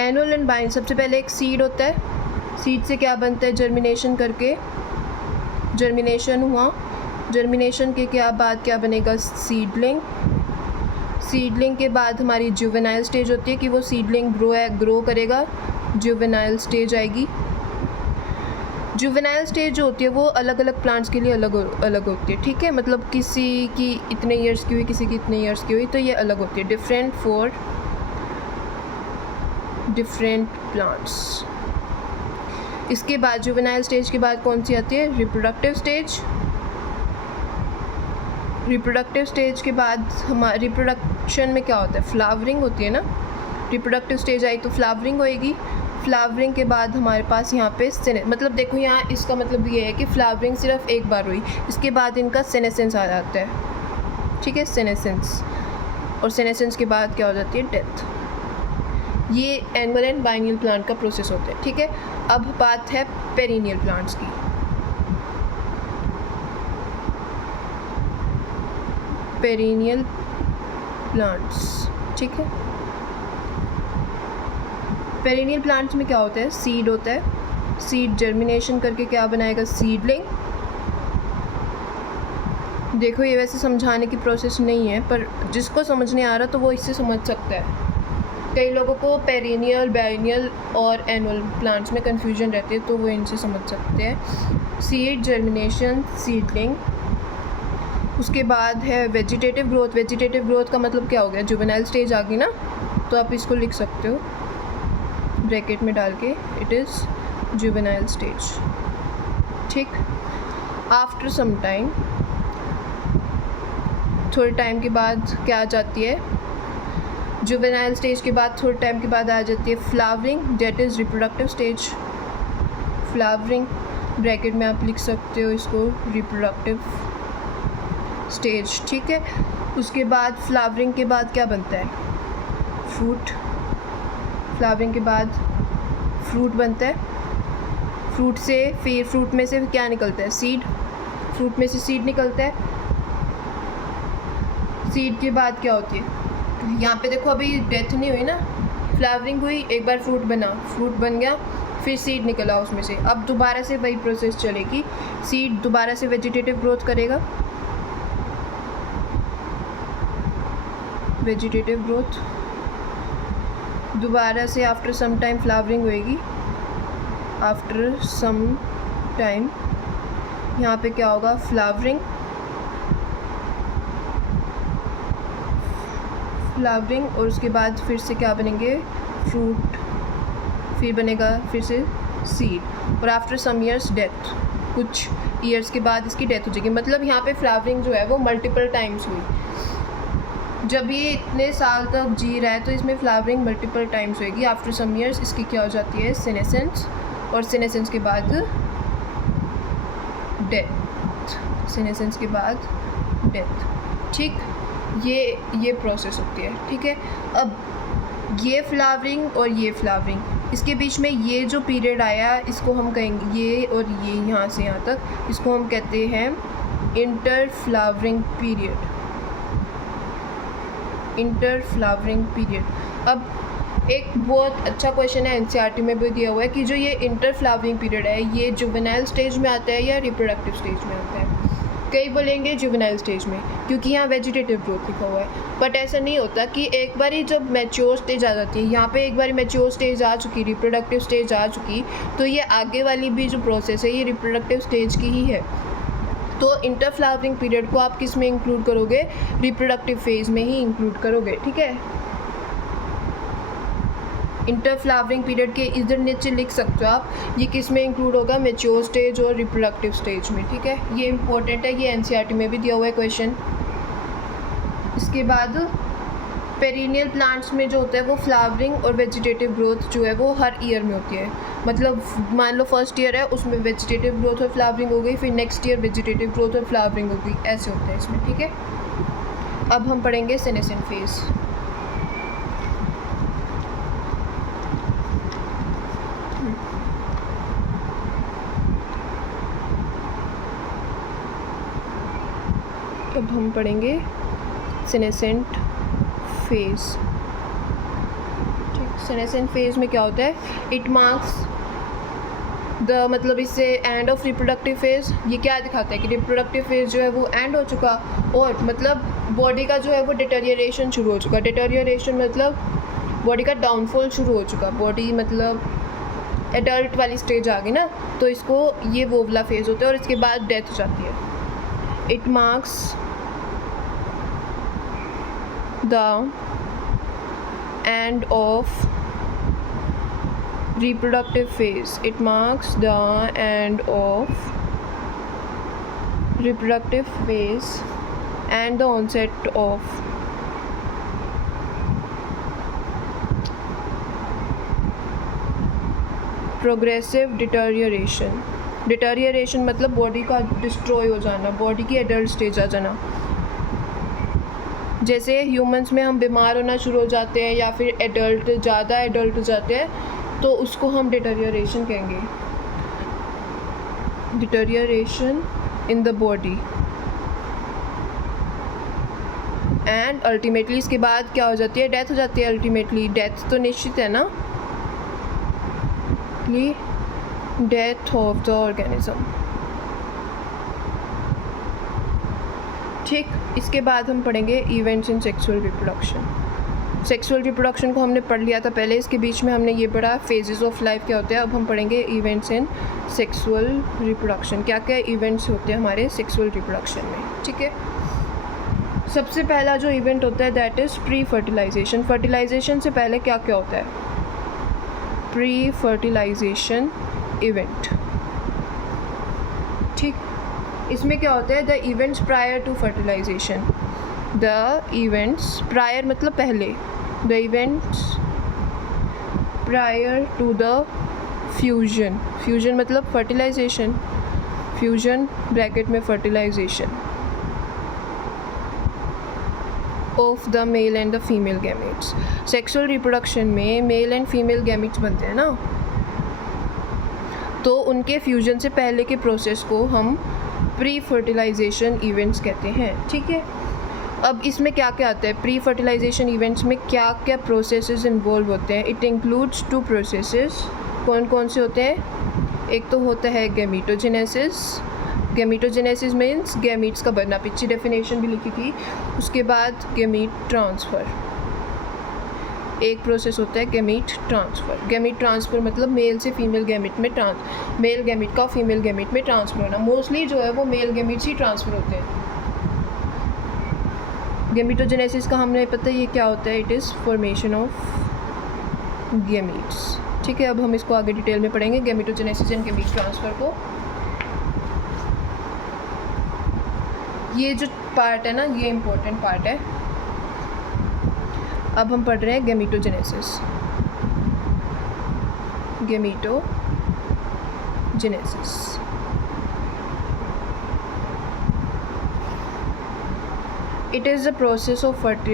एनुअल एंड बाइनियल, सबसे पहले एक सीड होता है। सीड से क्या बनता है, जर्मिनेशन करके, जर्मिनेशन हुआ, जर्मिनेशन के बाद क्या बनेगा, सीडलिंग। सीडलिंग के बाद हमारी जुवेनाइल स्टेज होती है कि वो सीडलिंग ग्रो करेगा, जुवेनाइल स्टेज आएगी। जुवेनाइल स्टेज जो होती है वो अलग अलग प्लांट्स के लिए अलग अलग होती है, ठीक है। मतलब किसी की इतने ईयर्स की हुई, किसी की इतने ईयर्स की हुई, तो ये अलग होती है, डिफरेंट फॉर डिफरेंट प्लांट्स। इसके बाद जुवेनाइल स्टेज के बाद कौन सी आती है, रिप्रोडक्टिव स्टेज। रिप्रोडक्टिव स्टेज के बाद हमारे रिप्रोडक्शन में क्या होता है, फ्लावरिंग होती है ना। रिप्रोडक्टिव स्टेज आई तो फ्लावरिंग होएगी, फ्लावरिंग के बाद हमारे पास यहाँ पे मतलब देखो यहाँ इसका मतलब ये है कि फ्लावरिंग सिर्फ एक बार हुई, इसके बाद इनका सेनेसेंस आ जाता है, ठीक है, सेनेसेंस। और सेनेसेंस के बाद क्या हो जाती है, डेथ। ये एनुअल एंड बाइनियल प्लांट का प्रोसेस होता है, ठीक है। अब बात है पेरिनियल प्लांट्स की। पेरिनियल प्लांट्स, ठीक है। पेरिनियल प्लांट्स में क्या होता है, सीड होता है, सीड जर्मिनेशन करके क्या बनाएगा, सीडलिंग। देखो ये वैसे समझाने की प्रोसेस नहीं है, पर जिसको समझ नहीं आ रहा तो वो इससे समझ सकता है। कई लोगों को पेरिनियल, बाइनियल और एनुअल प्लांट्स में कन्फ्यूजन रहती है, तो वो इनसे समझ सकते हैं। Seed germination, seedling. उसके बाद है वेजिटेटिव ग्रोथ। वेजिटेटिव ग्रोथ का मतलब क्या हो गया, जुवेनाइल स्टेज आ गई ना, तो आप इसको लिख सकते हो ब्रैकेट में डाल के, इट इज़ जुवेनाइल स्टेज, ठीक। आफ्टर सम टाइम, थोड़े टाइम के बाद क्या आ जाती है, जुवेनाइल स्टेज के बाद थोड़े टाइम के बाद आ जाती है flowering, that is reproductive stage. Flowering bracket में आप लिख सकते हो इसको रिप्रोडक्टिव स्टेज, ठीक है। उसके बाद फ्लावरिंग के बाद क्या बनता है, फ्रूट। फ्लावरिंग के बाद फ्रूट बनता है। फ्रूट से फिर फ्रूट में से क्या निकलता है, सीड। फ्रूट में से सीड निकलता है। सीड के बाद क्या होती है, यहाँ पे देखो अभी डेथ नहीं हुई ना, फ्लावरिंग हुई, एक बार फ्रूट बना, फ्रूट बन गया, फिर सीड निकला उसमें से। अब दोबारा से वही प्रोसेस चलेगी, सीड दोबारा से वेजिटेटिव ग्रोथ करेगा, वेजिटेटिव ग्रोथ। दोबारा से आफ्टर सम टाइम फ्लावरिंग होएगी, आफ्टर सम टाइम यहाँ पे क्या होगा, फ्लावरिंग। फ्लावरिंग और उसके बाद फिर से क्या बनेंगे, फ्रूट, फिर बनेगा फिर से सीड, और आफ्टर सम ईयर्स डेथ। कुछ ईयर्स के बाद इसकी डेथ हो जाएगी। मतलब यहाँ पे फ्लावरिंग जो है वो मल्टीपल टाइम्स हुई। जब ये इतने साल तक जी रहा है तो इसमें फ्लावरिंग मल्टीपल टाइम्स होएगी। आफ्टर सम ईयर्स इसकी क्या हो जाती है, सेनेसेंस, और सेनेसेंस के बाद डेथ। सेनेसेंस के बाद डेथ, ठीक। ये प्रोसेस होती है, ठीक है। अब ये फ्लावरिंग और ये फ्लावरिंग, इसके बीच में ये जो पीरियड आया इसको हम कहेंगे, ये और ये यहाँ से यहाँ तक, इसको हम कहते हैं inter flowering period. Inter flowering period. अब एक बहुत अच्छा क्वेश्चन है, एनसीईआरटी में भी दिया हुआ है कि जो ये इंटर फ्लावरिंग पीरियड है ये जुवेनाइल स्टेज में आता है या रिप्रोडक्टिव स्टेज में आता है। कई बोलेंगे जुवेनाइल स्टेज में, क्योंकि यहाँ वेजिटेटिव ग्रोथ लिखा हुआ है। बट ऐसा नहीं होता कि एक बार ही जब मैच्योर स्टेज आ जाती है, यहाँ पे एक बार मैच्योर स्टेज आ चुकी, रिप्रोडक्टिव स्टेज आ चुकी, तो ये आगे वाली भी जो प्रोसेस है ये रिप्रोडक्टिव स्टेज की ही है। तो इंटर फ्लावरिंग पीरियड को आप किस में इंक्लूड करोगे, रिप्रोडक्टिव फेज में ही इंक्लूड करोगे, ठीक है। इंटर फ्लावरिंग पीरियड के इधर नीचे लिख सकते हो आप, ये किस में इंक्लूड होगा, मैच्योर स्टेज और रिप्रोडक्टिव स्टेज में, ठीक है। ये इंपॉर्टेंट है, ये एनसीईआरटी में भी दिया हुआ है क्वेश्चन। इसके बाद पेरिनियल प्लांट्स में जो होता है वो फ्लावरिंग और वेजिटेटिव ग्रोथ जो है वो हर ईयर में होती है। मतलब मान लो फर्स्ट ईयर है उसमें वेजिटेटिव ग्रोथ और फ्लावरिंग हो गई, फिर नेक्स्ट ईयर वेजिटेटिव ग्रोथ और फ्लावरिंग हो गई, ऐसे होता है इसमें, ठीक है। अब हम पढ़ेंगे सेनेसेंट फेज। अब हम पढ़ेंगे सेनेसेंट फेज, ठीक। सेनेसेंट फेज में क्या होता है, इट मार्क्स द, मतलब इससे एंड ऑफ रिप्रोडक्टिव फेज। ये क्या दिखाता है कि रिप्रोडक्टिव फेज जो है वो एंड हो चुका, और मतलब बॉडी का जो है वो डिटेरियरेशन शुरू हो चुका। डिटेरियरेशन मतलब बॉडी का डाउनफॉल शुरू हो चुका। बॉडी मतलब एडल्ट वाली स्टेज आ गई ना, तो इसको ये वो वाला फेज होता है, और इसके बाद डेथ हो जाती है। It marks the end of reproductive phase. It marks the end of reproductive phase and the onset of progressive deterioration. Deterioration मतलब बॉडी का डिस्ट्रॉय हो जाना, बॉडी की एडल्ट स्टेज आ जाना। जैसे ह्यूमंस में हम बीमार होना शुरू हो जाते हैं या फिर ज़्यादा एडल्ट हो जाते हैं तो उसको हम डिटेरियोरेशन कहेंगे, deterioration in the body. And ultimately इसके बाद क्या हो जाती है, डेथ हो जाती है। अल्टीमेटली डेथ तो निश्चित है ना, डेथ ऑफ द ऑर्गेनिज्म। ठीक, इसके बाद हम पढ़ेंगे events in sexual reproduction. Sexual reproduction को हमने पढ़ लिया था पहले, इसके बीच में हमने ये पढ़ा फेजेस ऑफ लाइफ क्या होते हैं। अब हम पढ़ेंगे इवेंट्स इन सेक्सुअल रिप्रोडक्शन, क्या क्या इवेंट्स होते हैं हमारे सेक्सुअल रिप्रोडक्शन में। ठीक है, सबसे पहला जो इवेंट होता है दैट इज़ प्री फर्टिलाइजेशन। फर्टिलाइजेशन से पहले क्या क्या होता है, प्री फर्टिलाइजेशन इवेंट। ठीक, इसमें क्या होता है, the events prior to fertilisation. The events prior मतलब पहले, the events prior to the fusion. Fusion मतलब फर्टिलाइजेशन, फ्यूजन ब्रैकेट में fertilisation of the male and the female gametes. Sexual reproduction में मेल एंड फीमेल गैमेट्स बनते हैं ना, तो उनके फ्यूजन से पहले के प्रोसेस को हम प्री फर्टिलाइजेशन इवेंट्स कहते हैं। ठीक है, अब इसमें क्या क्या आता है, प्री फर्टिलाइजेशन इवेंट्स में क्या क्या प्रोसेसेस इन्वॉल्व होते हैं। It includes 2 processes. कौन कौन से होते हैं, एक तो होता है गैमीटोजेनेसिस। गैमीटोजेनेसिस मीन्स गैमीट्स का बनना, पीछे डेफिनेशन भी लिखी थी। उसके बाद गैमीट ट्रांसफ़र, एक प्रोसेस होता है गैमीट ट्रांसफ़र। गैमीट ट्रांसफ़र मतलब मेल से फीमेल गैमीट में मेल गैमीट का फीमेल गैमीट में ट्रांसफ़र होना। मोस्टली जो है वो मेल गैमीट्स ही ट्रांसफ़र होते हैं। गैमीटोजेनेसिस का हमने पता है ये क्या होता है, it is formation of gametes. ठीक है, अब हम इसको आगे डिटेल में पढ़ेंगे गैमीटोजेनेसिस एंड गैमीट ट्रांसफ़र को। ये जो पार्ट है ना, ये इम्पोर्टेंट पार्ट है। अब हम पढ़ रहे हैं गैमीटोजेनेसिस। गैमीटोजेनेसिस it is the process of it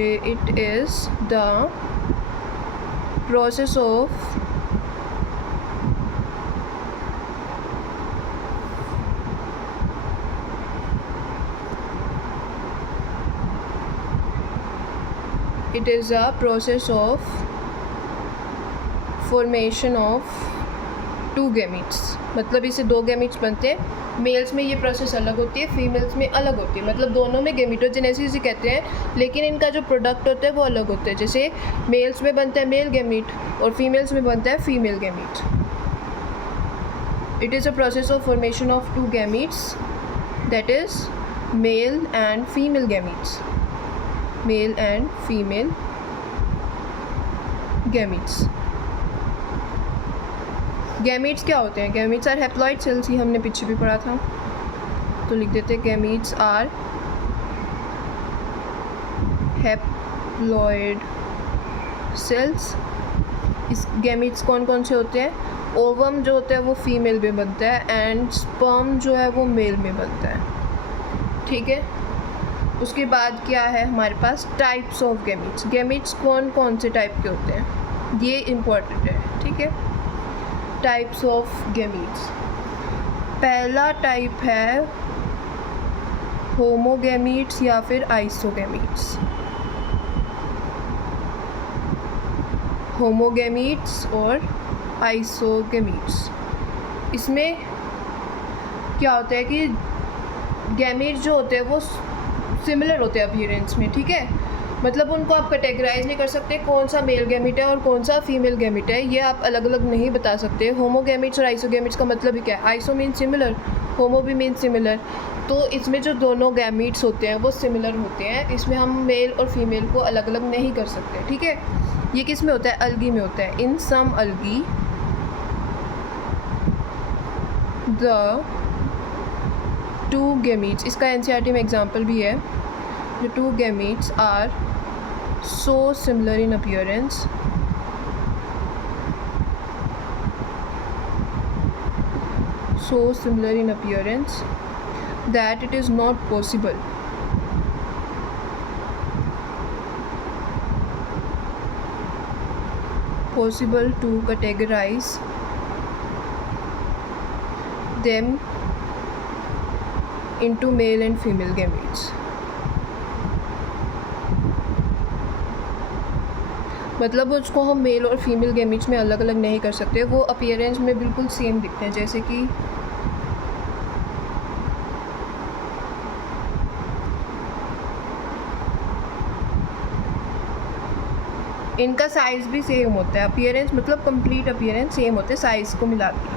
is a process of formation of 2 gametes। मतलब इससे 2 gametes बनते हैं। मेल्स में ये प्रोसेस अलग होती है, फीमेल्स में अलग होती है। मतलब दोनों में गैमीटोजेनेसिस ही कहते हैं, लेकिन इनका जो प्रोडक्ट होता है वो अलग होता है। जैसे मेल्स में बनता है मेल गैमीट और फीमेल्स में बनता है female gamete. It is a process of formation of 2 gametes, that is mail and female gametes. Mail and female gametes. Gametes क्या होते हैं, गैमीट्स आर हैप्लॉइड सेल्स, ही हमने पीछे भी पढ़ा था, तो लिख देते हैं गैमीट्स आर हैप्लॉइड सेल्स। इस गैमीट्स कौन कौन से होते हैं, ओवम जो होता है वो फीमेल में बनता है एंड स्पर्म जो है वो मेल में बनता है। ठीक है, उसके बाद क्या है हमारे पास, टाइप्स ऑफ गैमीट्स। गैमीट्स कौन कौन से टाइप के होते हैं, ये इम्पोर्टेंट है। ठीक है, टाइप्स ऑफ गैमीट्स। पहला टाइप है होमोगैमीट्स या फिर आइसोगैमीट्स। होमोगैमीट्स और आइसोगैमीट्स, इसमें क्या होता है कि गैमीट्स जो होते हैं वो सिमिलर होते हैं अपीयरेंस में। ठीक है, मतलब उनको आप कैटेगराइज नहीं कर सकते कौन सा मेल गैमीट है और कौन सा फीमेल गैमीट है, ये आप अलग अलग नहीं बता सकते। होमोगैमीट्स और आइसोगैमीट्स का मतलब ही क्या है, आइसो मीन सिमिलर, होमो भी मीन सिमिलर। तो इसमें जो दोनों गैमीट्स होते हैं वो सिमिलर होते हैं, इसमें हम मेल और फीमेल को अलग अलग नहीं कर सकते। ठीक है, ये किस में होता है, अलगी में होता है। इन सम अलगी द 2 गैमीट्स, इसका एनसीईआरटी में एग्जाम्पल भी है। The 2 gametes are so similar in appearance so similar in appearance that it is not possible to categorize them into male and female gametes. मतलब उसको हम मेल और फीमेल गैमीट्स में अलग अलग नहीं कर सकते, वो अपीयरेंस में बिल्कुल सेम दिखते हैं। जैसे कि इनका साइज़ भी सेम होता है, अपीयरेंस मतलब कंप्लीट अपीयरेंस सेम होते हैं साइज़ को मिला के।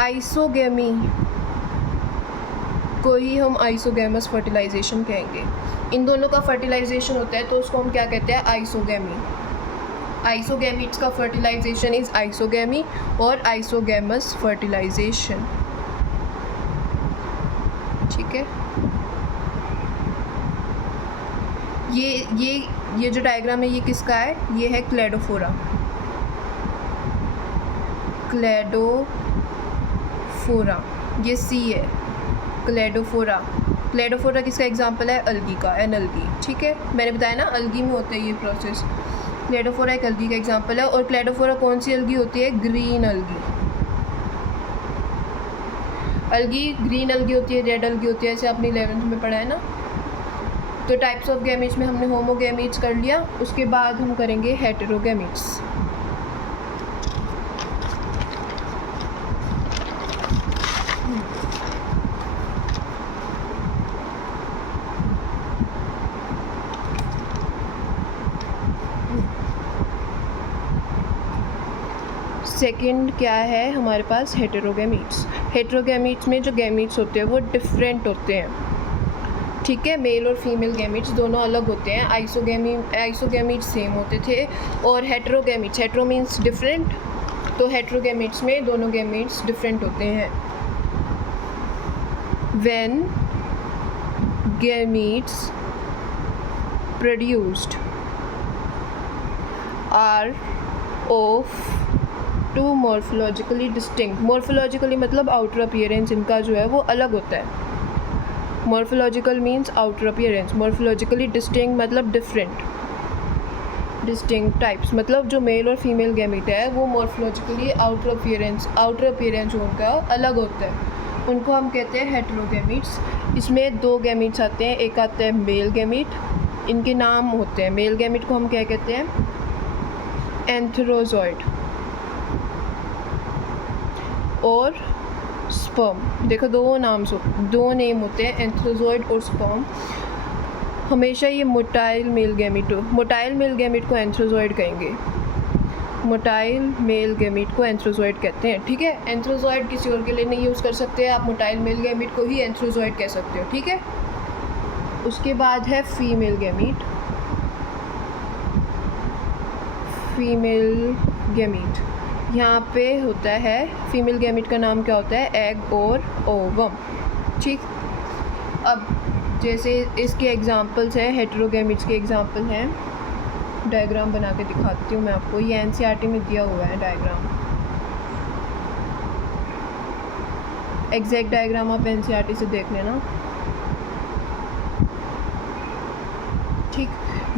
आइसोगेमी को ही हम आइसोगेमस फर्टिलाइजेशन कहेंगे। इन दोनों का फर्टिलाइजेशन होता है तो उसको हम क्या कहते हैं, आइसोगेमी। आइसोगेमीट्स का फर्टिलाइजेशन इज़ आइसोगेमी और आइसोगेमस फर्टिलाइजेशन। ठीक है, ये जो डायग्राम है ये किसका है, ये है क्लेडोफोरा। क्लेडोफोरा ये सी है, क्लेडोफोरा। क्लेडोफोरा किसका एग्जांपल है, अलगी का, एनअल्गी। ठीक है, मैंने बताया ना अलगी में होता है ये प्रोसेस। क्लेडोफोरा एक अलगी का एग्जांपल है। और क्लेडोफोरा कौन सी अलगी होती है, ग्रीन अलगी। अलगी ग्रीन अलगी होती है, रेड अलगी होती है, ऐसे आपने 11th में पढ़ा है ना। तो टाइप्स ऑफ गैमीट्स में हमने होमोगैमीट्स कर लिया, उसके बाद हम करेंगे हेटेरोगैमीट्स। सेकंड क्या है हमारे पास, हेटेरोगैमीट्स। हेटेरोगैमीट्स में जो गैमीट्स होते हैं वो डिफरेंट होते हैं। ठीक है, मेल और फीमेल गैमीट्स दोनों अलग होते हैं। आइसोगैमीट्स सेम होते थे। और हेटेरोगैमीट्स, हेटेरो मीन्स डिफरेंट, तो हेटेरोगैमीट्स में दोनों गैमीट्स डिफरेंट होते हैं। When gametes produced are of two morphologically distinct. Morphologically मतलब आउटर अपीयरेंस इनका जो है वो अलग होता है। Morphological means outer appearance, morphologically distinct मतलब डिफरेंट। डिस्टिंक्ट टाइप्स मतलब जो मेल और फीमेल गैमीट है वो मॉर्फोलॉजिकली आउटर अपीयरेंस उनका अलग होता है, उनको हम कहते हैं हेटेरोगैमीट्स। इसमें दो गैमीट्स आते हैं, एक आता है मेल गैमीट, इनके नाम होते हैं। मेल गैमीट को हम क्या कहते हैं, एंथेरोजॉइड, और स्पर्म। देखो दो नेम होते हैं, एंथेरोजॉइड और स्पर्म। हमेशा ये मोटाइल मेल गैमीट को एंथेरोजॉइड कहेंगे, मोटाइल मेल गैमीट को एंथेरोजॉइड कहते हैं। ठीक है, एंथेरोजॉइड किसी और के लिए नहीं यूज़ कर सकते, आप मोटाइल मेल गैमीट को ही एंथेरोजॉइड कह सकते हो। ठीक है, उसके बाद है फीमेल गैमीट। फीमेल गैमीट यहाँ पे होता है, फीमेल गैमीट का नाम क्या होता है, एग और ओवम। ठीक, अब जैसे इसके एग्जांपल्स हैं, हेटेरोगैमीट्स के एग्जांपल हैं, डायग्राम बना के दिखाती हूँ मैं आपको। ये एनसीईआरटी में दिया हुआ है डायग्राम, एग्जैक्ट डायग्राम आप एनसीईआरटी से देख लेना। ठीक,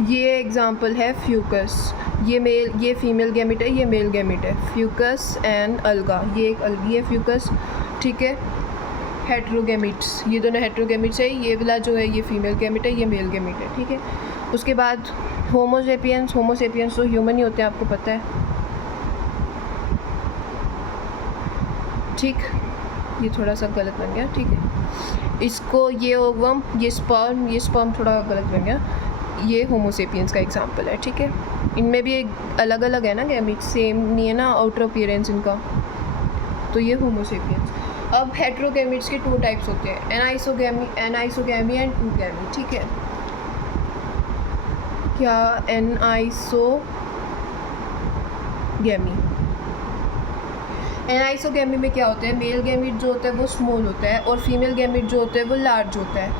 ये एग्जांपल है फ्यूकस, ये फीमेल गैमीट है, ये मेल गैमीट है। फ्यूकस एंड अलगा, ये एक अलगी है फ्यूकस। ठीक है, हेटेरोगैमीट्स, ये दोनों हेटेरोगैमीट्स है, ये वाला जो है ये फीमेल गैमीट है, ये मेल गैमीट है। ठीक है, उसके बाद होमोसेपियंस तो ह्यूमन ही होते हैं, आपको पता है। ठीक, ये थोड़ा सा गलत बन गया। ठीक है, इसको ये ओवम, ये स्पर्म थोड़ा गलत बन गया। ये होमोसेपियंस का एग्जांपल है। ठीक है, इनमें भी एक अलग अलग है ना गैमीट, सेम नहीं है ना आउटर अपीयरेंस इनका, तो ये होमोसेपियंस। अब हेटेरोगैमीट्स के टू टाइप्स होते हैं, एनाइसोगैमी एंड टूगैमी। ठीक है, क्या एनाइसोगैमी में क्या होता है, मेल गैमीट जो होता है वो स्मॉल होता है और फीमेल गैमीट जो होता है वो लार्ज होता है।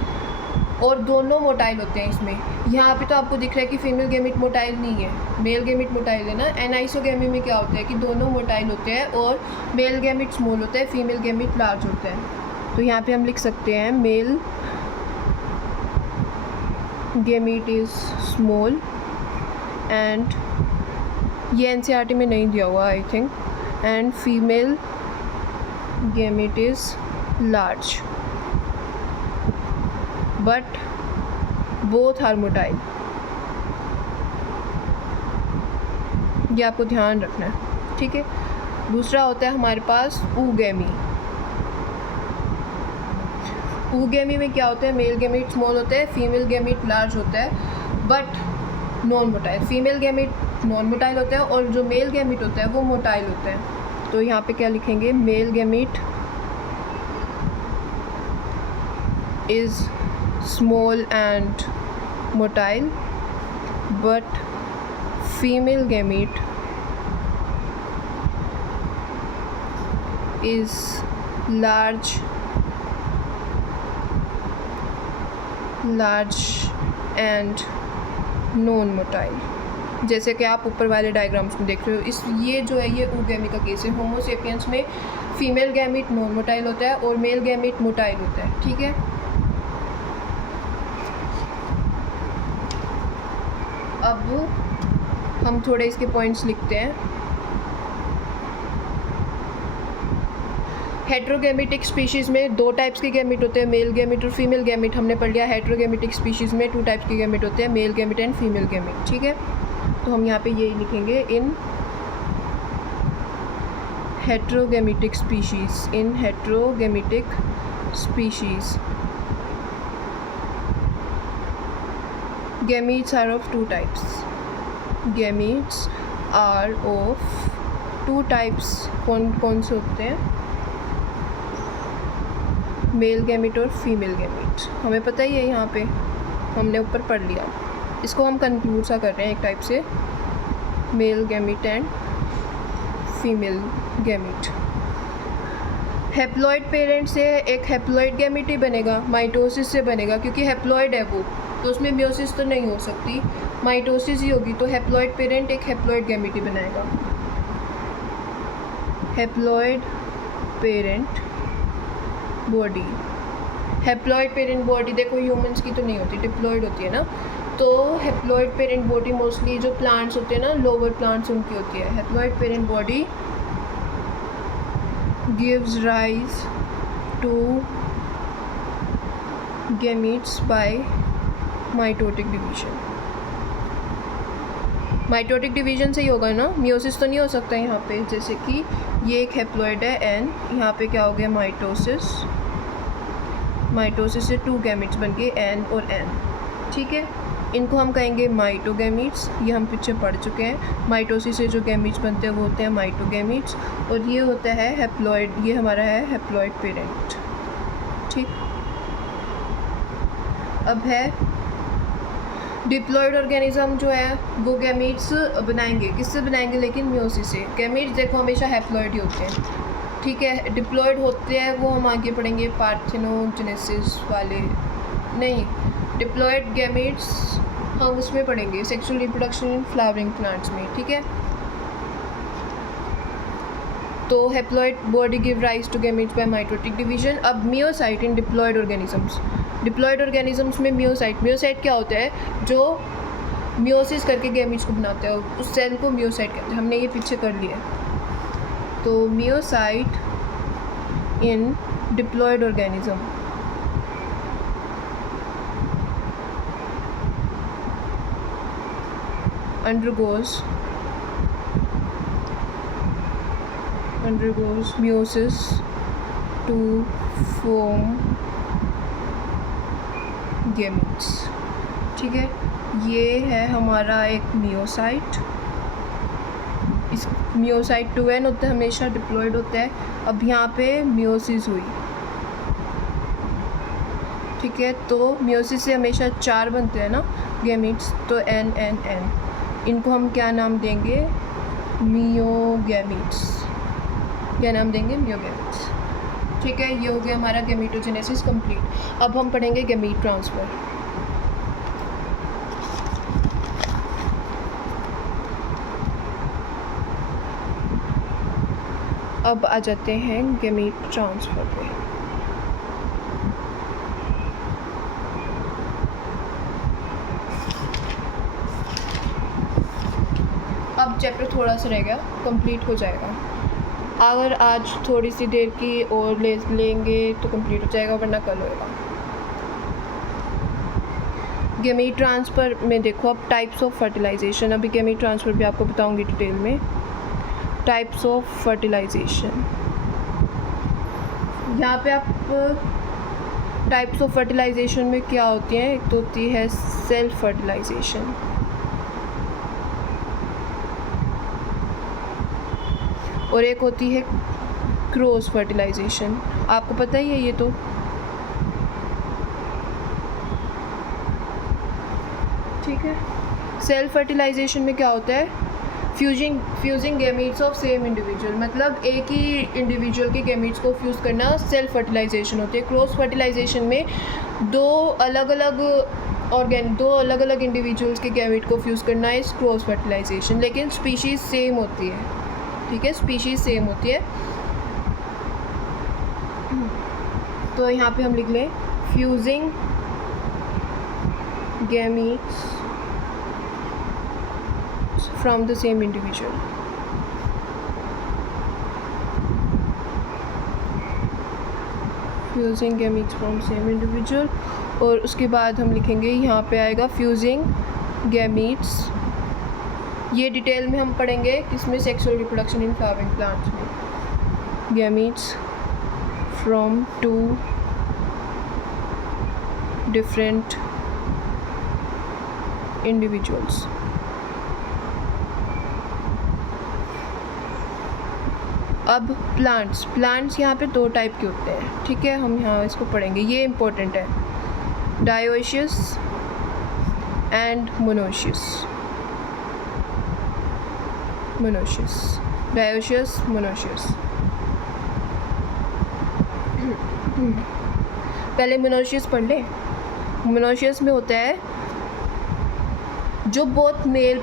और दोनों मोटाइल होते हैं इसमें। यहाँ पे तो आपको दिख रहा है कि फीमेल गैमीट मोटाइल नहीं है, मेल गैमीट मोटाइल है ना। एनाइसोगैमी में क्या होता है कि दोनों मोटाइल होते हैं और मेल गैमीट स्मॉल होता है, फीमेल गैमीट लार्ज होता है। तो यहाँ पे हम लिख सकते हैं male gamete is small and, ये एनसीईआरटी में नहीं दिया हुआ I think, and female gamete is large but both are motile. ये आपको ध्यान रखना है, ठीक है। दूसरा होता है हमारे पास oogamie। oogamie में क्या होता है, मेल गैमीट स्मॉल होता है, फीमेल गैमीट लार्ज होता है but non motile. Female gamete non motile होता है और जो मेल गैमीट होता है वो मोटाइल होता है। तो यहाँ पे क्या लिखेंगे, mail gamete is small and motile but female gamete is large and non-motile। जैसे कि आप ऊपर वाले डायग्राम्स में देख रहे हो, इस ये जो है ये oogamie का केस है। होमो सेपियंस में फीमेल गैमीट नॉन मोटाइल होता है और मेल गैमीट मोटाइल होता है, ठीक है। अब हम थोड़े इसके पॉइंट्स लिखते हैं। हेट्रोगैमेटिक स्पीशीज़ में दो टाइप्स के गैमीट होते हैं, मेल गैमीट और फीमेल गैमीट। हमने पढ़ लिया हेट्रोगैमेटिक स्पीशीज़ में 2 टाइप्स के गैमीट होते हैं, male gamete and female gamete, ठीक है। तो हम यहाँ पे यही लिखेंगे, इन हेट्रोगैमेटिक species gametes are of 2 types। gametes are of 2 types। कौन से होते हैं, मेल गैमीट और फीमेल गैमीट। हमें पता ही है, यहाँ पे हमने ऊपर पढ़ लिया। इसको हम कंक्लूड सा कर रहे हैं एक टाइप से, male gamete and female gamete. Haploid parent से एक हेप्लॉइड गैमीट ही बनेगा, माइटोसिस से बनेगा, क्योंकि हेप्लॉइड है वो, तो उसमें मियोसिस तो नहीं हो सकती, माइटोसिस ही होगी। तो हेप्लॉइड पेरेंट एक हेप्लॉइड गैमीट ही बनाएगा। Haploid parent body, haploid parent body देखो ह्यूमंस की तो नहीं होती, डिप्लॉइड होती है ना। तो हेप्लॉइड पेरेंट बॉडी मोस्टली जो प्लांट्स होते हैं ना, लोअर प्लांट्स, उनकी होती है। Haploid parent body gives rise to gametes by mitotic division. Mitotic division से ही होगा ना, मियोसिस तो नहीं हो सकता यहाँ पे। जैसे कि ये एक हेप्लॉइड है एन, यहाँ पे क्या हो गया, माइटोसिस। माइटोसिस से 2 गैमीट्स बन गए एन और एन, ठीक है। इनको हम कहेंगे माइटोगैमीट्स, ये हम पीछे पढ़ चुके हैं। माइटोसिस से जो गैमीट्स बनते हैं वो होते हैं माइटोगैमीट्स, और ये होता है हेप्लॉइड, ये हमारा है हेप्लॉइड पेरेंट, ठीक। अब है डिप्लॉइड ऑर्गेनिज्म जो है वो गैमीट्स बनाएंगे, किससे बनाएंगे, लेकिन मियोसिस से। गैमीट्स देखो हमेशा हेप्लॉइड ही होते हैं, ठीक है। डिप्लॉइड होते हैं वो हम आगे पढ़ेंगे, पार्थेनोजेनेसिस वाले नहीं, डिप्लॉइड गैमीट्स हम उसमें पढ़ेंगे, sexual reproduction in flowering plants में, ठीक है। तो haploid body give rise to gametes by mitotic division. अब meiocyte in diploid organisms. Diploid organisms में मियोसाइट क्या होता है, जो मियोसिस करके गैमीट्स को बनाते हैं, उस सेल को मियोसाइट कहते हैं। हमने ये पीछे कर लिया। तो meiocyte in diploid organism undergoes meiosis to form gametes, ठीक है। ये है हमारा एक मियोसाइट। इस मियोसाइट 2n होता है, हमेशा डिप्लॉइड होता है। अब यहाँ पे मियोसिस हुई, ठीक है। तो मियोसिस से हमेशा 4 बनते हैं ना गैमीट्स, तो n। इनको हम क्या नाम देंगे, मियोगैमीट्स। क्या नाम देंगे, मियोगैमीट्स। ठीक है, ये हो गया हमारा गैमीटोजेनेसिस कंप्लीट। अब हम पढ़ेंगे गैमीट ट्रांसफ़र। अब आ जाते हैं गैमीट ट्रांसफ़र पे। अब चैप्टर थोड़ा सा रह गया, कंप्लीट हो जाएगा। अगर आज थोड़ी सी देर की और लेंगे तो कंप्लीट हो जाएगा, वरना कल होएगा। गैमीट ट्रांसफ़र में देखो अब टाइप्स ऑफ फर्टिलाइजेशन, अभी गैमीट ट्रांसफ़र भी आपको बताऊंगी डिटेल में। टाइप्स ऑफ फर्टिलाइजेशन, यहाँ पे आप टाइप्स ऑफ फर्टिलाइजेशन में क्या होती हैं, एक तो होती है सेल्फ फर्टिलाइजेशन, और एक होती है क्रॉस फर्टिलाइजेशन। आपको पता ही है ये तो। ठीक है, सेल्फ फर्टिलाइजेशन में क्या होता है, fusing gametes of same individual, मतलब एक ही इंडिविजुअल के गैमीट्स को फ्यूज़ करना सेल्फ फर्टिलाइजेशन होती है। क्रॉस फर्टिलाइजेशन में दो अलग अलग इंडिविजुअल्स के गैमीट को फ्यूज़ करना इस क्रॉस फर्टिलाइजेशन, लेकिन स्पीशीज़ सेम होती है। ठीक है, स्पीशीज़ सेम होती है। तो यहाँ पे हम लिख लें fusing gametes from the same individual. Fusing gametes from same individual, और उसके बाद हम लिखेंगे यहाँ पे आएगा फ्यूजिंग गैमीट्स, ये डिटेल में हम पढ़ेंगे किसमें, sexual reproduction in flowering plants में। Gametes from two different individuals. अब प्लांट्स यहाँ पे दो टाइप के होते हैं। ठीक है, हम यहाँ इसको पढ़ेंगे, ये इम्पोर्टेंट है, dioecious and monoecious. Dioecious, monoecious. पहले मोनोशियस पढ़ ले। मोनोशियस में होता है जो बहुत मेल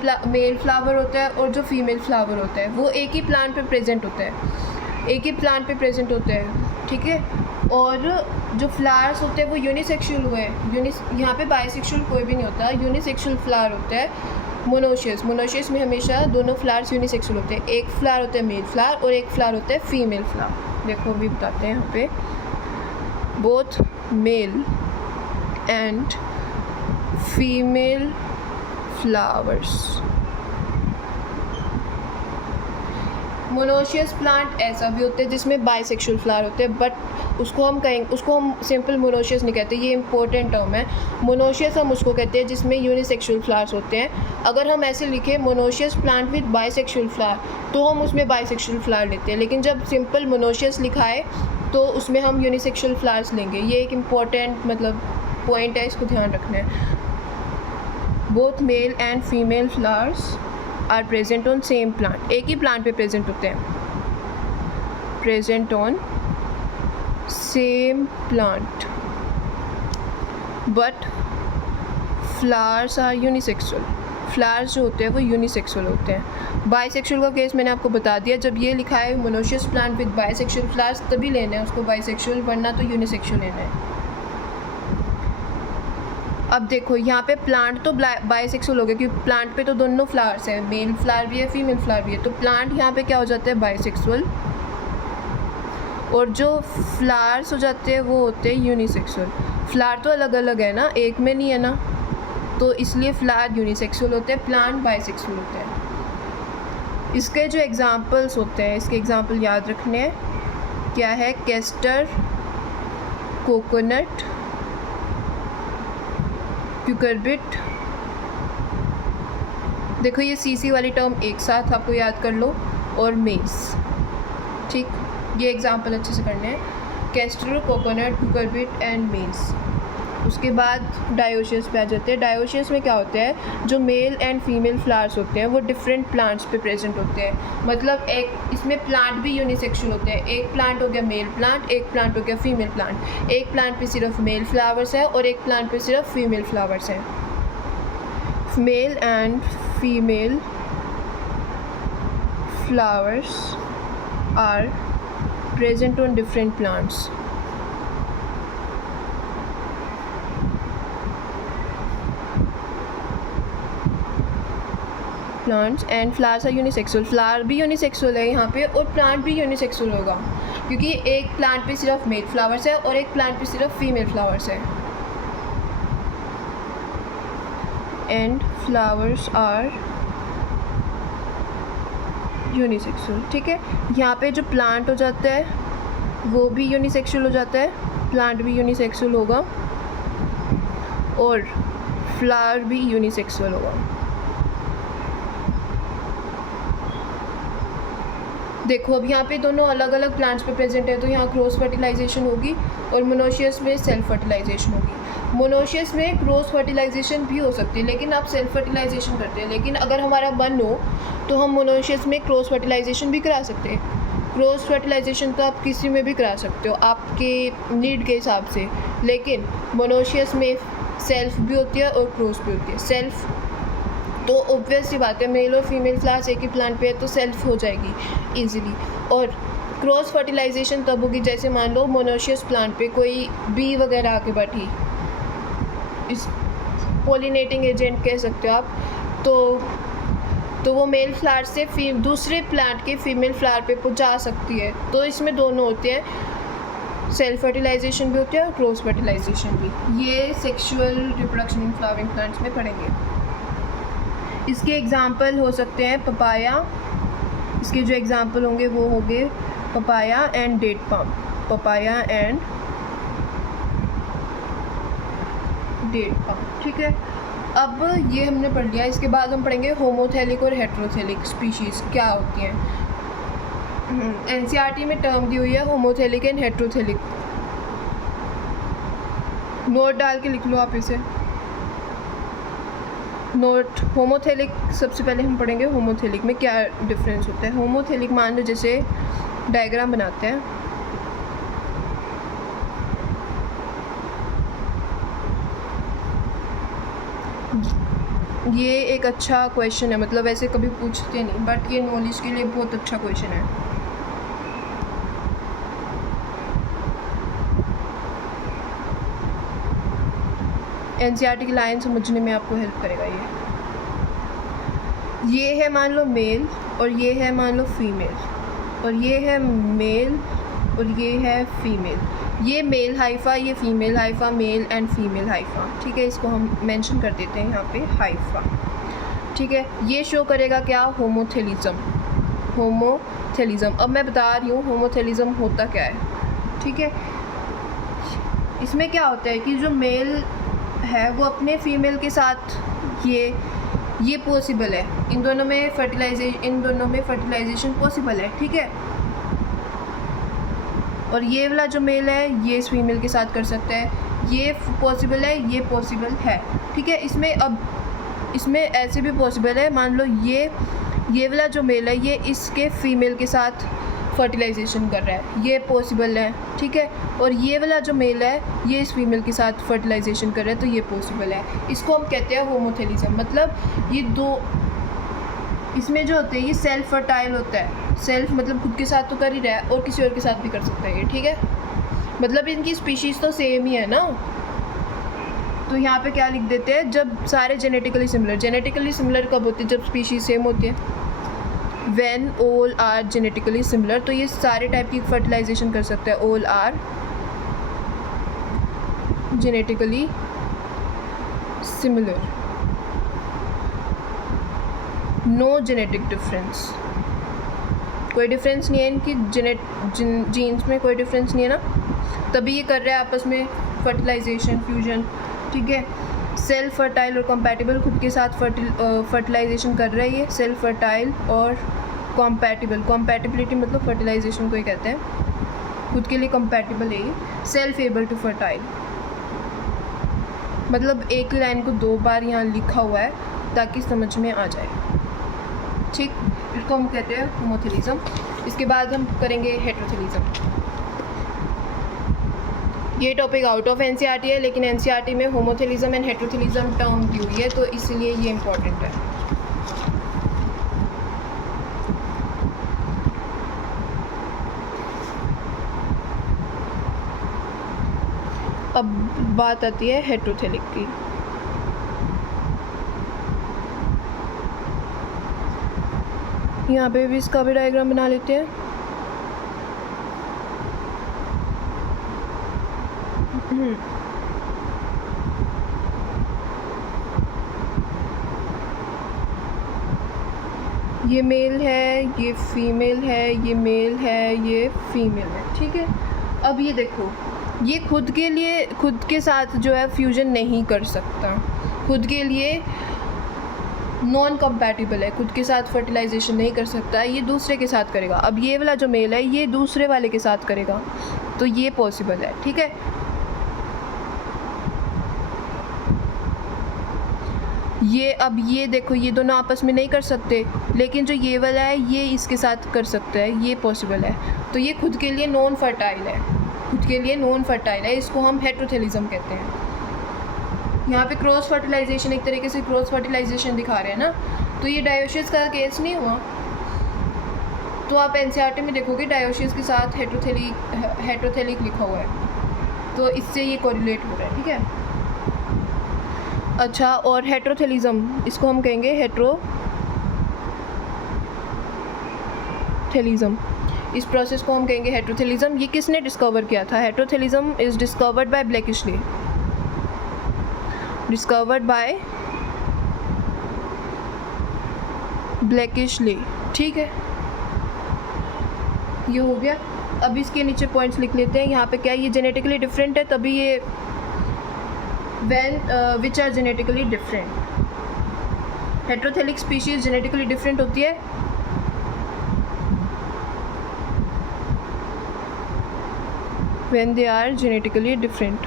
फ्लावर होता है और जो फीमेल फ्लावर होता है, वो एक ही प्लांट पे प्रेजेंट होता है, ठीक है। और जो फ्लावर्स होते हैं वो यूनिसेक्सुअल हुए, यहाँ पे बाइसेक्सुअल कोई भी नहीं होता, यूनिसेक्सुअल फ्लावर होता है मोनोशियस में हमेशा दोनों फ्लावर्स यूनिसेक्सुअल होते हैं। एक फ्लावर होता है मेल फ्लावर और एक फ्लावर होता है फीमेल फ्लावर। देखो अभी बताते हैं यहाँ पे, both male and female flowers. Monoecious plant ऐसा भी होता है जिसमें बाइसेक्सुअल फ्लावर होते हैं, बट उसको हम सिंपल मोनोशियस नहीं कहते, ये इंपॉर्टेंट टर्म है। मोनोशियस हम उसको कहते हैं जिसमें यूनिसेक्सुअल फ्लावर्स होते हैं। अगर हम ऐसे लिखें monoecious plant with bisexual flower, तो हम उसमें बाइसेक्सुअल फ्लावर लेते हैं, लेकिन जब सिंपल मोनोशियस लिखा है तो उसमें हम यूनिसेक्सुअल फ्लावर्स लेंगे। ये एक इम्पॉर्टेंट पॉइंट है, इसको ध्यान रखना है। Both male and female flowers are present on same plant, एक ही प्लांट पे प्रेजेंट होते हैं, present on same plant, but flowers are unisexual. Flowers जो होते हैं वो यूनिसेक्सुअल होते हैं। बाइसेक्सुअल का केस मैंने आपको बता दिया, जब ये लिखा है monoecious plant with bisexual flowers तभी लेना है उसको बाइसेक्सुअल, वरना तो यूनिसेक्सुअल लेना है। अब देखो यहाँ पे प्लांट तो बाइसेक्सुअल हो गया क्योंकि प्लांट पे तो दोनों फ्लावर्स हैं, मेल फ्लावर भी है फीमेल फ्लावर भी है, तो प्लांट यहाँ पे क्या हो जाता है बाइसेक्सुअल, और जो फ्लावर्स हो जाते हैं वो होते हैं यूनिसेक्सुअल। फ्लावर तो अलग अलग है ना, एक में नहीं है ना, तो इसलिए फ्लावर यूनिसेक्सुअल होते हैं, प्लांट बाइसेक्सुअल होते हैं। इसके जो एग्जांपल्स होते हैं, इसके एग्जांपल याद रखने हैं, क्या है, कैस्टर, कोकोनट, क्यूकरबिट। देखो ये सीसी वाली टर्म एक साथ आपको याद कर लो, और मेस। ठीक, ये एग्जांपल अच्छे से करने हैं, कैस्टर, कोकोनट, क्यूकरबिट एंड मेस। उसके बाद डायोशियस पे आ जाते हैं। डायोशियस में क्या होता है, जो मेल एंड फीमेल फ्लावर्स होते हैं वो डिफरेंट प्लांट्स पे प्रेजेंट होते हैं। मतलब एक इसमें प्लांट भी यूनिसेक्सुअल होते हैं। एक प्लांट हो गया मेल प्लांट, एक प्लांट हो गया फीमेल प्लांट। एक प्लांट पे सिर्फ मेल फ्लावर्स है और एक प्लांट पे सिर्फ फीमेल फ्लावर्स हैं। Mail and female flowers are present on different plants. Plants and flowers are unisexual. Flower भी यूनिसेक्सुअल है यहाँ पे और प्लांट भी यूनिसेक्सुअल होगा, क्योंकि एक प्लांट पे सिर्फ मेल फ्लावर्स है और एक प्लांट पे सिर्फ फीमेल फ्लावर्स है। And flowers are unisexual. ठीक है, यहाँ पे जो प्लांट हो जाता है वो भी यूनिसेक्सुअल हो जाता है, प्लांट भी यूनिसेक्सुअल होगा और फ्लावर भी यूनिसेक्सुअल होगा। देखो अब यहाँ पे दोनों अलग अलग प्लांट्स पे प्रेजेंट है, तो यहाँ क्रॉस फर्टिलाइजेशन होगी और मोनोशियस में सेल्फ फर्टिलाइजेशन होगी। मोनोशियस में क्रॉस फर्टिलाइजेशन भी हो सकती है, लेकिन आप सेल्फ फर्टिलाइजेशन करते हैं। लेकिन अगर हमारा मन हो तो हम मोनोशियस में क्रॉस फर्टिलाइजेशन भी करा सकते हैं। क्रॉस फर्टिलाइजेशन तो आप किसी में भी करा सकते हो आपके नीड के हिसाब से, लेकिन मोनोशियस में सेल्फ भी होती है और क्रॉस भी होती है। सेल्फ तो ऑब्वियस सी बात है, मेल और फीमेल फ्लावर्स एक ही प्लांट पे है तो सेल्फ हो जाएगी ईजिली। और क्रॉस फर्टिलाइजेशन तब होगी जैसे मान लो मोनोशियस प्लांट पे कोई बी वगैरह आके बैठी, इस पॉलिनेटिंग एजेंट कह सकते हो आप, तो वो मेल फ्लावर से दूसरे प्लांट के फीमेल फ्लावर पे पहुंचा सकती है। तो इसमें दोनों होते हैं, सेल्फ फर्टिलाइजेशन भी होती है और क्रॉस फर्टिलाइजेशन भी। ये sexual reproduction in flowering plants में पढ़ेंगे। इसके एग्जाम्पल हो सकते हैं पपाया, इसके जो एग्जाम्पल होंगे वो होंगे papaya and date palm. Papaya and date palm. ठीक है, अब ये हमने पढ़ लिया। इसके बाद हम पढ़ेंगे होमोथेलिक और हेट्रोथेलिक स्पीशीज़ क्या होती हैं। एनसीईआरटी में टर्म दी हुई है होमोथेलिक एंड हेट्रोथेलिक। नोट डाल के लिख लो आप इसे, नोट। होमोथेलिक सबसे पहले हम पढ़ेंगे होमोथेलिक में क्या डिफरेंस होता है। होमोथेलिक मान लो जैसे डायग्राम बनाते हैं, ये एक अच्छा क्वेश्चन है, मतलब ऐसे कभी पूछते नहीं, बट ये नॉलेज के लिए बहुत अच्छा क्वेश्चन है। एनसीईआरटी की लाइन समझने में आपको हेल्प करेगा ये है मान लो मेल और ये है मान लो फीमेल, और ये है मेल और ये है फीमेल। ये मेल हाइफा, ये female Haifa, mail and female Haifa. ठीक है, इसको हम मेंशन कर देते हैं यहाँ पे हाइफा। ठीक है, ये शो करेगा क्या, होमोथेलिज्म। होमोथेलिज्म अब मैं बता रही हूँ होमोथेलिज्म होता क्या है। ठीक है, इसमें क्या होता है कि जो मेल है वो अपने फीमेल के साथ ये पॉसिबल है, इन दोनों में फर्टिलाइजेशन पॉसिबल है। ठीक है, और ये वाला जो मेल है ये इस फीमेल के साथ कर सकता है, ये पॉसिबल है, ये पॉसिबल है। ठीक है, इसमें ऐसे भी पॉसिबल है, मान लो ये वाला जो मेल है ये इसके फीमेल के साथ फर्टिलाइजेशन कर रहा है, ये पॉसिबल है। ठीक है, और ये वाला जो मेल है ये इस फीमेल के साथ फर्टिलाइजेशन कर रहा है, तो ये पॉसिबल है। इसको हम कहते हैं होमोथेलिज्म। मतलब ये दो, इसमें जो होते हैं ये सेल्फ फर्टाइल होता है। सेल्फ मतलब खुद के साथ तो कर ही रहा है और किसी और के साथ भी कर सकता है ये। ठीक है, मतलब इनकी स्पीशीज़ तो सेम ही है ना। तो यहाँ पे क्या लिख देते हैं, जब सारे जेनेटिकली सिमिलर कब होते हैं, जब स्पीशीज़ सेम होती है। When all are genetically similar, तो ये सारे टाइप की फर्टिलाइजेशन कर सकता है। all are genetically similar, no genetic difference, कोई डिफरेंस नहीं है इनकी जीन्स में, कोई डिफरेंस नहीं है ना, तभी ये कर रहा है आपस में फर्टिलाइजेशन, फ्यूजन। ठीक है, सेल्फ फर्टाइल और कंपैटिबल, खुद के साथ फर्टिलाइजेशन कर रहा है ये, सेल्फ फर्टाइल और कॉम्पैटिबल। कॉम्पैटिबिलिटी मतलब फर्टिलाइजेशन को ही कहते हैं, खुद के लिए कंपैटिबल है ये। सेल्फ एबल टू फर्टाइल, मतलब एक लाइन को 2 बार यहाँ लिखा हुआ है ताकि समझ में आ जाए, ठीक। इसको हम कहते हैं होमोथिलिज्म। इसके बाद हम करेंगे हेटेरोथिलिज्म। ये टॉपिक आउट ऑफ एनसीईआरटी है, लेकिन एनसीईआरटी में होमोथिलिज्म एंड हेटेरोथिलिज्म टर्म दी हुई है, तो इसलिए ये इम्पोर्टेंट है। अब बात आती है हेटेरोथिलिक की। यहाँ पे भी इसका भी डायग्राम बना लेते हैं। ये मेल है, ये फीमेल है, ये मेल है, ये फीमेल है, ठीक है। अब ये देखो, ये खुद के साथ जो है फ्यूजन नहीं कर सकता, खुद के लिए नॉन कंपैटिबल है, खुद के साथ फर्टिलाइजेशन नहीं कर सकता, ये दूसरे के साथ करेगा। अब ये वाला जो मेल है ये दूसरे वाले के साथ करेगा, तो ये पॉसिबल है, ठीक है। अब ये देखो, ये दोनों आपस में नहीं कर सकते, लेकिन जो ये वाला है ये इसके साथ कर सकता है, ये पॉसिबल है। तो ये खुद के लिए नॉन फर्टाइल है, खुद के लिए नॉन फर्टाइल है, इसको हम हेटेरोथिलिज्म कहते हैं। यहाँ पे क्रॉस फर्टिलाइजेशन, एक तरीके से क्रॉस फर्टिलाइजेशन दिखा रहे हैं ना, तो ये डायोसिस का केस नहीं हुआ। तो आप एनसीईआरटी में देखोगे डायोसिस के साथ हेटेरोथिलिक लिखा हुआ है, तो इससे ये कोरिलेट हो रहा है, ठीक है। अच्छा, और हेटेरोथिलिज्म, इसको हम कहेंगे हेटेरोथिलिज्म, इस प्रोसेस को हम कहेंगे हेटेरोथिलिज्म। ये किसने डिस्कवर किया था? Heterothallism is discovered by Blakeslee, discovered by Blakeslee, ठीक है। ये हो गया। अब इसके नीचे पॉइंट्स लिख लेते हैं। यहाँ पे क्या, ये जेनेटिकली डिफरेंट है, तभी ये which are genetically different. Heterothallic species genetically different होती है when they are genetically different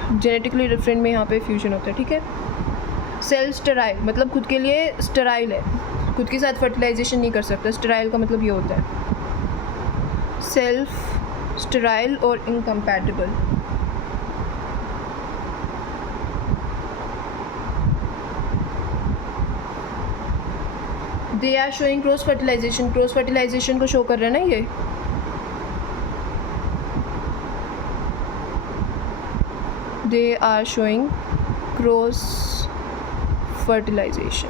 में यहाँ पे फ्यूजन होता है, ठीक है। सेल्फ स्टेराइल, मतलब खुद के लिए स्टेराइल है, खुद के साथ फर्टिलाइजेशन नहीं कर सकता। स्टेराइल का मतलब ये होता है सेल्फ स्टेराइल और incompatible. They are showing cross fertilisation को शो कर रहे हैं ना ये। They are showing cross fertilisation.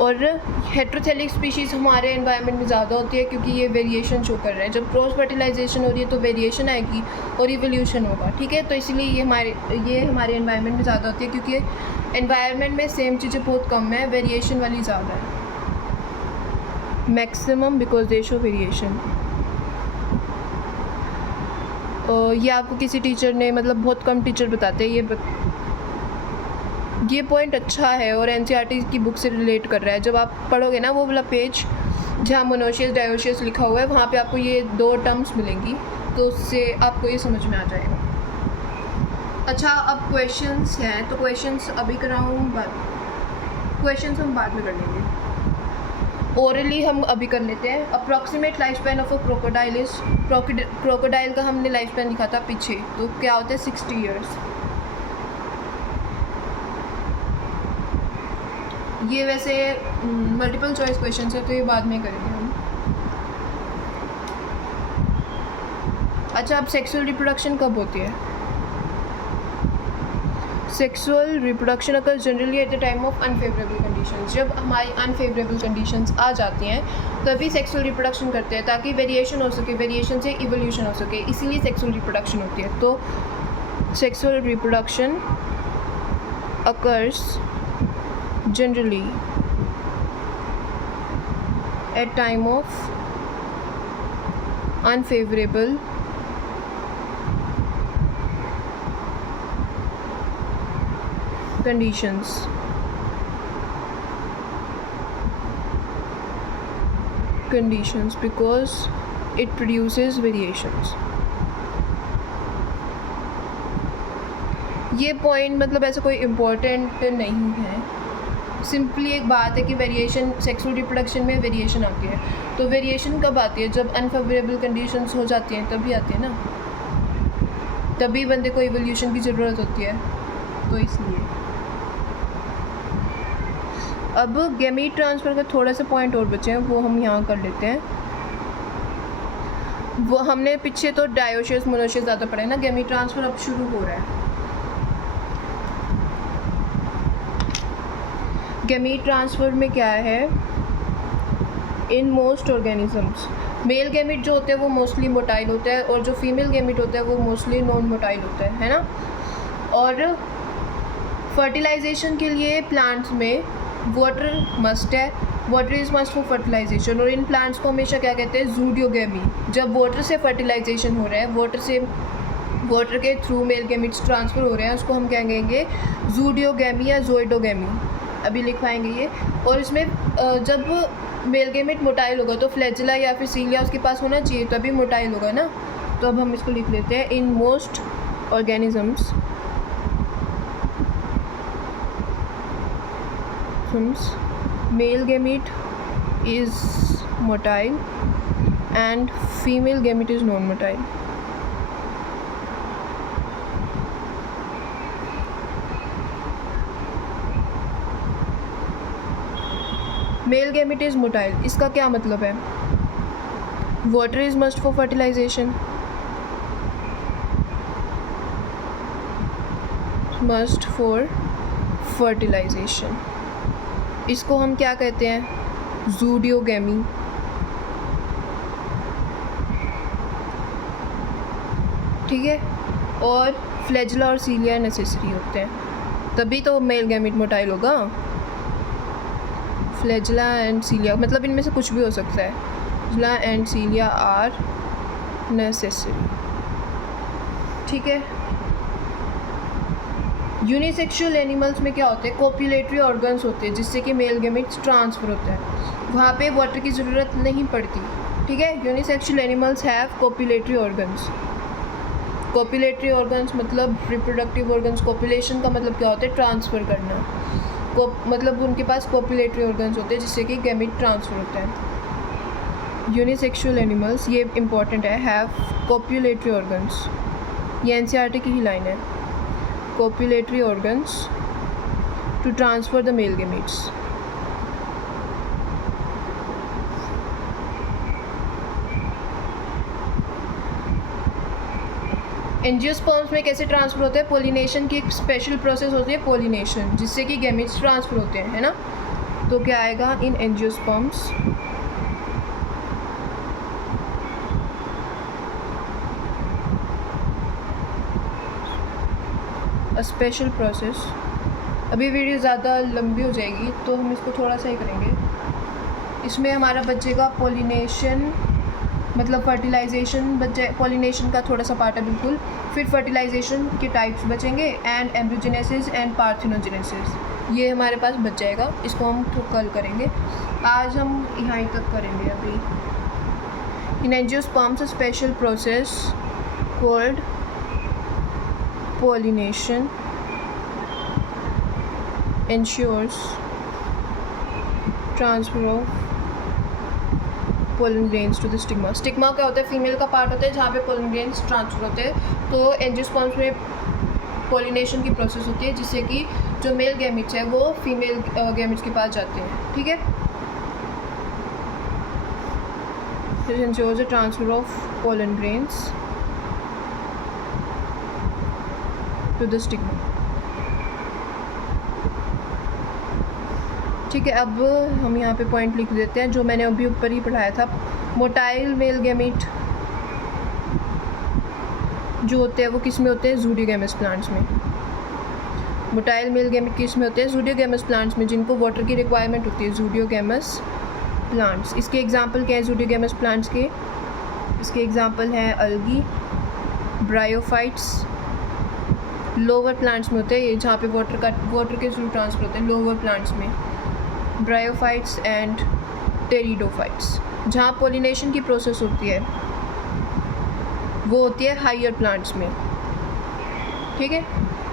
और हेटेरोथिलिक स्पीशीज़ हमारे एनवायरनमेंट में ज़्यादा होती है क्योंकि ये वेरिएशन शो कर रहे हैं। जब क्रॉस फर्टिलाइजेशन हो रही है तो वेरिएशन आएगी और इवोल्यूशन होगा, ठीक है। तो इसलिए ये हमारे एनवायरनमेंट में ज़्यादा होती है क्योंकि एनवायरनमेंट में सेम चीज़ें बहुत कम है, वेरिएशन वाली ज़्यादा है। Maximum because they show variation. ये आपको किसी टीचर ने, मतलब बहुत कम टीचर बताते हैं ये पॉइंट अच्छा है और एनसीईआरटी की बुक से रिलेट कर रहा है। जब आप पढ़ोगे ना वो वाला पेज जहाँ मोनोशियस डायोशियस लिखा हुआ है, वहाँ पे आपको ये 2 टर्म्स मिलेंगी, तो उससे आपको ये समझ में आ जाएगा। अच्छा, अब क्वेश्चंस हैं, तो क्वेश्चंस अभी कराऊँ, क्वेश्चंस हम बाद में कर लेंगे। ओरली हम अभी कर लेते हैं। Approximate life span of a crocodile is, crocodile का हमने लाइफ स्पैन लिखा था पीछे, तो क्या होता है 60 ईयर्स। ये वैसे मल्टीपल चॉइस क्वेश्चन है तो ये बाद में करेंगे हम। अच्छा, अब सेक्सुअल रिप्रोडक्शन कब होती है? Sexual reproduction occur generally at the time of unfavourable conditions. जब हमारी अनफेवरेबल कंडीशंस आ जाती हैं तभी सेक्सुअल रिप्रोडक्शन करते हैं, ताकि वेरिएशन हो सके, वेरिएशन से इवोल्यूशन हो सके, इसीलिए सेक्सुअल रिप्रोडक्शन होती है। तो sexual reproduction occurs generally at time of unfavorable conditions because it produces variations. ये पॉइंट मतलब ऐसा कोई इम्पोर्टेंट नहीं है, सिंपली एक बात है कि वेरिएशन सेक्सुअल रिप्रोडक्शन में वेरिएशन आती है। तो वेरिएशन कब आती है? जब अनफेवरेबल कंडीशंस हो जाती हैं तभी आती है ना, तभी बंदे को इवोल्यूशन की ज़रूरत होती है। तो इसलिए अब गैमीट ट्रांसफ़र का थोड़ा सा पॉइंट और बचे हैं, वो हम यहाँ कर लेते हैं। वो हमने पीछे तो डायोशियस मोनोशियस ज़्यादा पढ़ा है ना, गैमीट ट्रांसफ़र अब शुरू हो रहा है। गैमीट ट्रांसफ़र में क्या है? इन मोस्ट ऑर्गेनिजम्स मेल गैमीट जो होते हैं वो मोस्टली मोटाइल होता है, और जो फीमेल गैमीट होता है वो मोस्टली नॉन मोटाइल होता है ना। और फर्टिलाइजेशन के लिए प्लांट्स में वाटर मस्ट है, water is must for fertilisation. और इन प्लांट्स को हमेशा क्या कहते हैं? जूडियोगेमी। जब वाटर से फर्टिलाइजेशन हो रहा है, वाटर के थ्रू मेल गैमीट्स ट्रांसफ़र हो रहे हैं, उसको हम क्या कहेंगे? जूडियोगेमी या जोइडोगेमी, अभी लिख पाएंगे ये। और इसमें जब मेल गैमीट मोटाइल होगा तो फ्लैजिला या फिर सीलिया उसके पास होना चाहिए, तभी मोटाइल होगा ना। तो अब हम इसको लिख लेते हैं, in most organisms male gamete is motile and female gamete is non motile. Male gamete is motile, इसका क्या मतलब है? Water is must for fertilisation, must for fertilisation. इसको हम क्या कहते हैं? जूडियोगेमी। ठीक है। और फ्लैजिला और सीलिया नेसेसरी होते हैं, तभी तो मेल गैमीट मोटाइल होगा। फ्लैजिला एंड सीलिया मतलब इनमें से कुछ भी हो सकता है। Flagella and cilia are necessary. ठीक है। यूनिसेक्सुअल एनिमल्स में क्या होते हैं? कोपुलेटरी ऑर्गन्स होते हैं, जिससे कि मेल गैमीट्स ट्रांसफ़र होता है, वहाँ पे वाटर की ज़रूरत नहीं पड़ती। ठीक है। Unisexual animals have copulatory organs. Copulatory organs मतलब रिप्रोडक्टिव ऑर्गन्स। कोपुलेशन का मतलब क्या होता है? ट्रांसफ़र करना। मतलब उनके पास कोपुलेटरी ऑर्गन्स होते हैं, जिससे कि गैमीट ट्रांसफ़र होता है। यूनिसेक्सुअल एनिमल्स, ये इंपॉर्टेंट है, हैव कोपुलेटरी ऑर्गन्स। ये एनसीईआरटी की ही लाइन है। Copulatory organs to transfer the male gametes. Angiosperms में कैसे ट्रांसफ़र होता है? पोलिनेशन की एक स्पेशल प्रोसेस होती है, पोलिनेशन, जिससे कि गैमीट्स ट्रांसफ़र होते हैं, है ना। तो क्या आएगा? In angiosperms a special process. अभी वीडियो ज़्यादा लंबी हो जाएगी तो हम इसको थोड़ा सा ही करेंगे। इसमें हमारा बचेगा पोलिनेशन, मतलब फर्टिलाइजेशन बचे, पोलिनेशन का थोड़ा सा पार्ट है बिल्कुल। फिर फर्टिलाइजेशन के टाइप्स बचेंगे, एंड एम्ब्रियोजेनेसिस एंड पार्थेनोजेनेसिस, ये हमारे पास बच जाएगा। इसको हम तो कल करेंगे, आज हम यहाँ तक करेंगे अभी। In angiosperms a special process called pollination ensures transfer of pollen grains to the stigma। Stigma क्या होता है? फीमेल का पार्ट होता है जहाँ पे pollen grains ट्रांसफर होते हैं। तो एंजियोस्पर्म्स में पोलिनेशन की प्रोसेस होती है, जिससे कि जो मेल गैमीट्स है वो फीमेल गैमीट्स के पास जाते हैं। ठीक है। This ensures the transfer of pollen grains to the stigma. ठीक है। अब हम यहाँ पे पॉइंट लिख देते हैं जो मैंने अभी ऊपर ही पढ़ाया था। मोटाइल मेल गैमीट जो होते हैं वो किस में होते हैं? जूडियोगेमस प्लांट्स में। मोटाइल मेल गैमीट किस में होते हैं? जूडियोगेमस प्लांट्स में, जिनको वाटर की रिक्वायरमेंट होती है। जूडियोगेमस प्लांट्स। इसके एग्जांपल क्या है जूडियोगेमस प्लांट्स के? इसके एग्जांपल हैं अलगी, ब्रायोफाइट्स। लोअर प्लांट्स में होते हैं ये, जहाँ पे वाटर के थ्रू ट्रांसफर होते हैं लोअर प्लांट्स में, ब्रायोफाइट्स एंड टेरिडोफाइट्स। जहाँ पोलिनेशन की प्रोसेस होती है वो होती है हायर प्लांट्स में। ठीक है।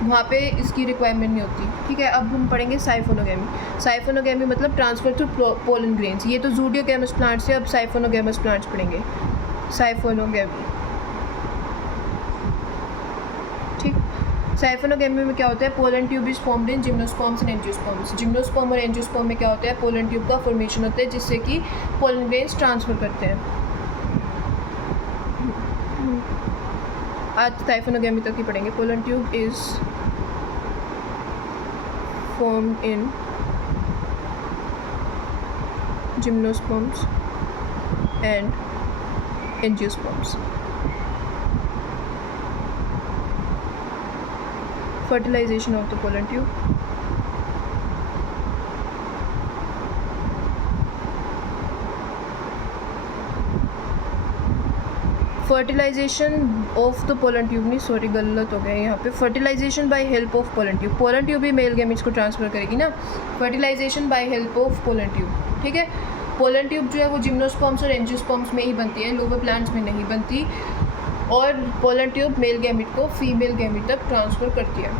वहाँ पे इसकी रिक्वायरमेंट नहीं होती, ठीक है। अब हम पढ़ेंगे साइफोनोगेमी। साइफोनोगेमी मतलब ट्रांसफ़र थ्रू पोलन ग्रेन्स। ये तो ज़ूडियोगेमस प्लांट्स है, अब साइफोनोगेमस प्लांट्स पढ़ेंगे। साइफोनोगेमी, ठीक। साइफोनोगेमी में क्या होता है, pollen tube is formed in gymnosperms and angiosperms. Gymnosperm और एंजियोस्पर्म में क्या होता है, पोलन ट्यूब का फॉर्मेशन होता है जिससे कि पोलन ग्रेन्स ट्रांसफ़र करते हैं। आज साइफोनोगेमी तक ही पढ़ेंगे। Pollen tube is formed in gymnosperms and angiosperms. Fertilization of the pollen tube. Fertilisation of the pollen tube, नहीं सॉरी गलत हो गया यहाँ पे। Fertilisation by help of pollen tube. Pollen tube भी मेल गैमेट्स को ट्रांसफ़र करेगी ना। Fertilisation by help of pollen tube, ठीक है। पोलन ट्यूब जो है वो जिम्नोस्पर्म्स और एंजियोस्पर्म्स में ही बनती है, लोवर प्लांट्स में नहीं बनती। और पोलन ट्यूब मेल गैमेट को फीमेल गैमेट तक ट्रांसफ़र करती है।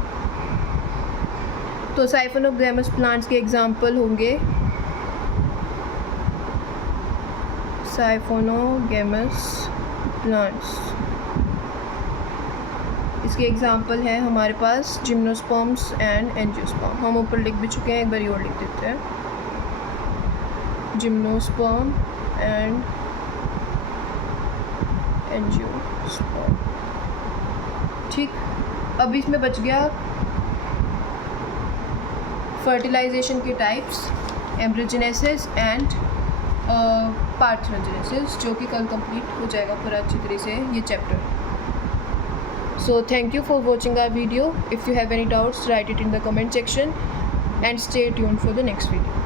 तो साइफोनोगेमस प्लांट्स के एग्जाम्पल होंगे साइफोनोगेमस प्लांट्स। इसके एग्जाम्पल है हमारे पास जिम्नोस्पर्म्स एंड एंजियोस्पर्म। हम ऊपर लिख भी चुके हैं, एक बार और लिख देते हैं। जिम्नोस्पर्म एंड एंजियोस्पर्म, ठीक। अब इसमें बच गया फर्टिलाइजेशन के टाइप्स, एम्ब्रियोजेनेसिस एंड पार्थेनोजेनेसिस, जो कि कल कंप्लीट हो जाएगा पूरा अच्छी तरह से ये chapter. So thank you for watching our video. If you have any doubts, write it in the comment section and stay tuned for the next video.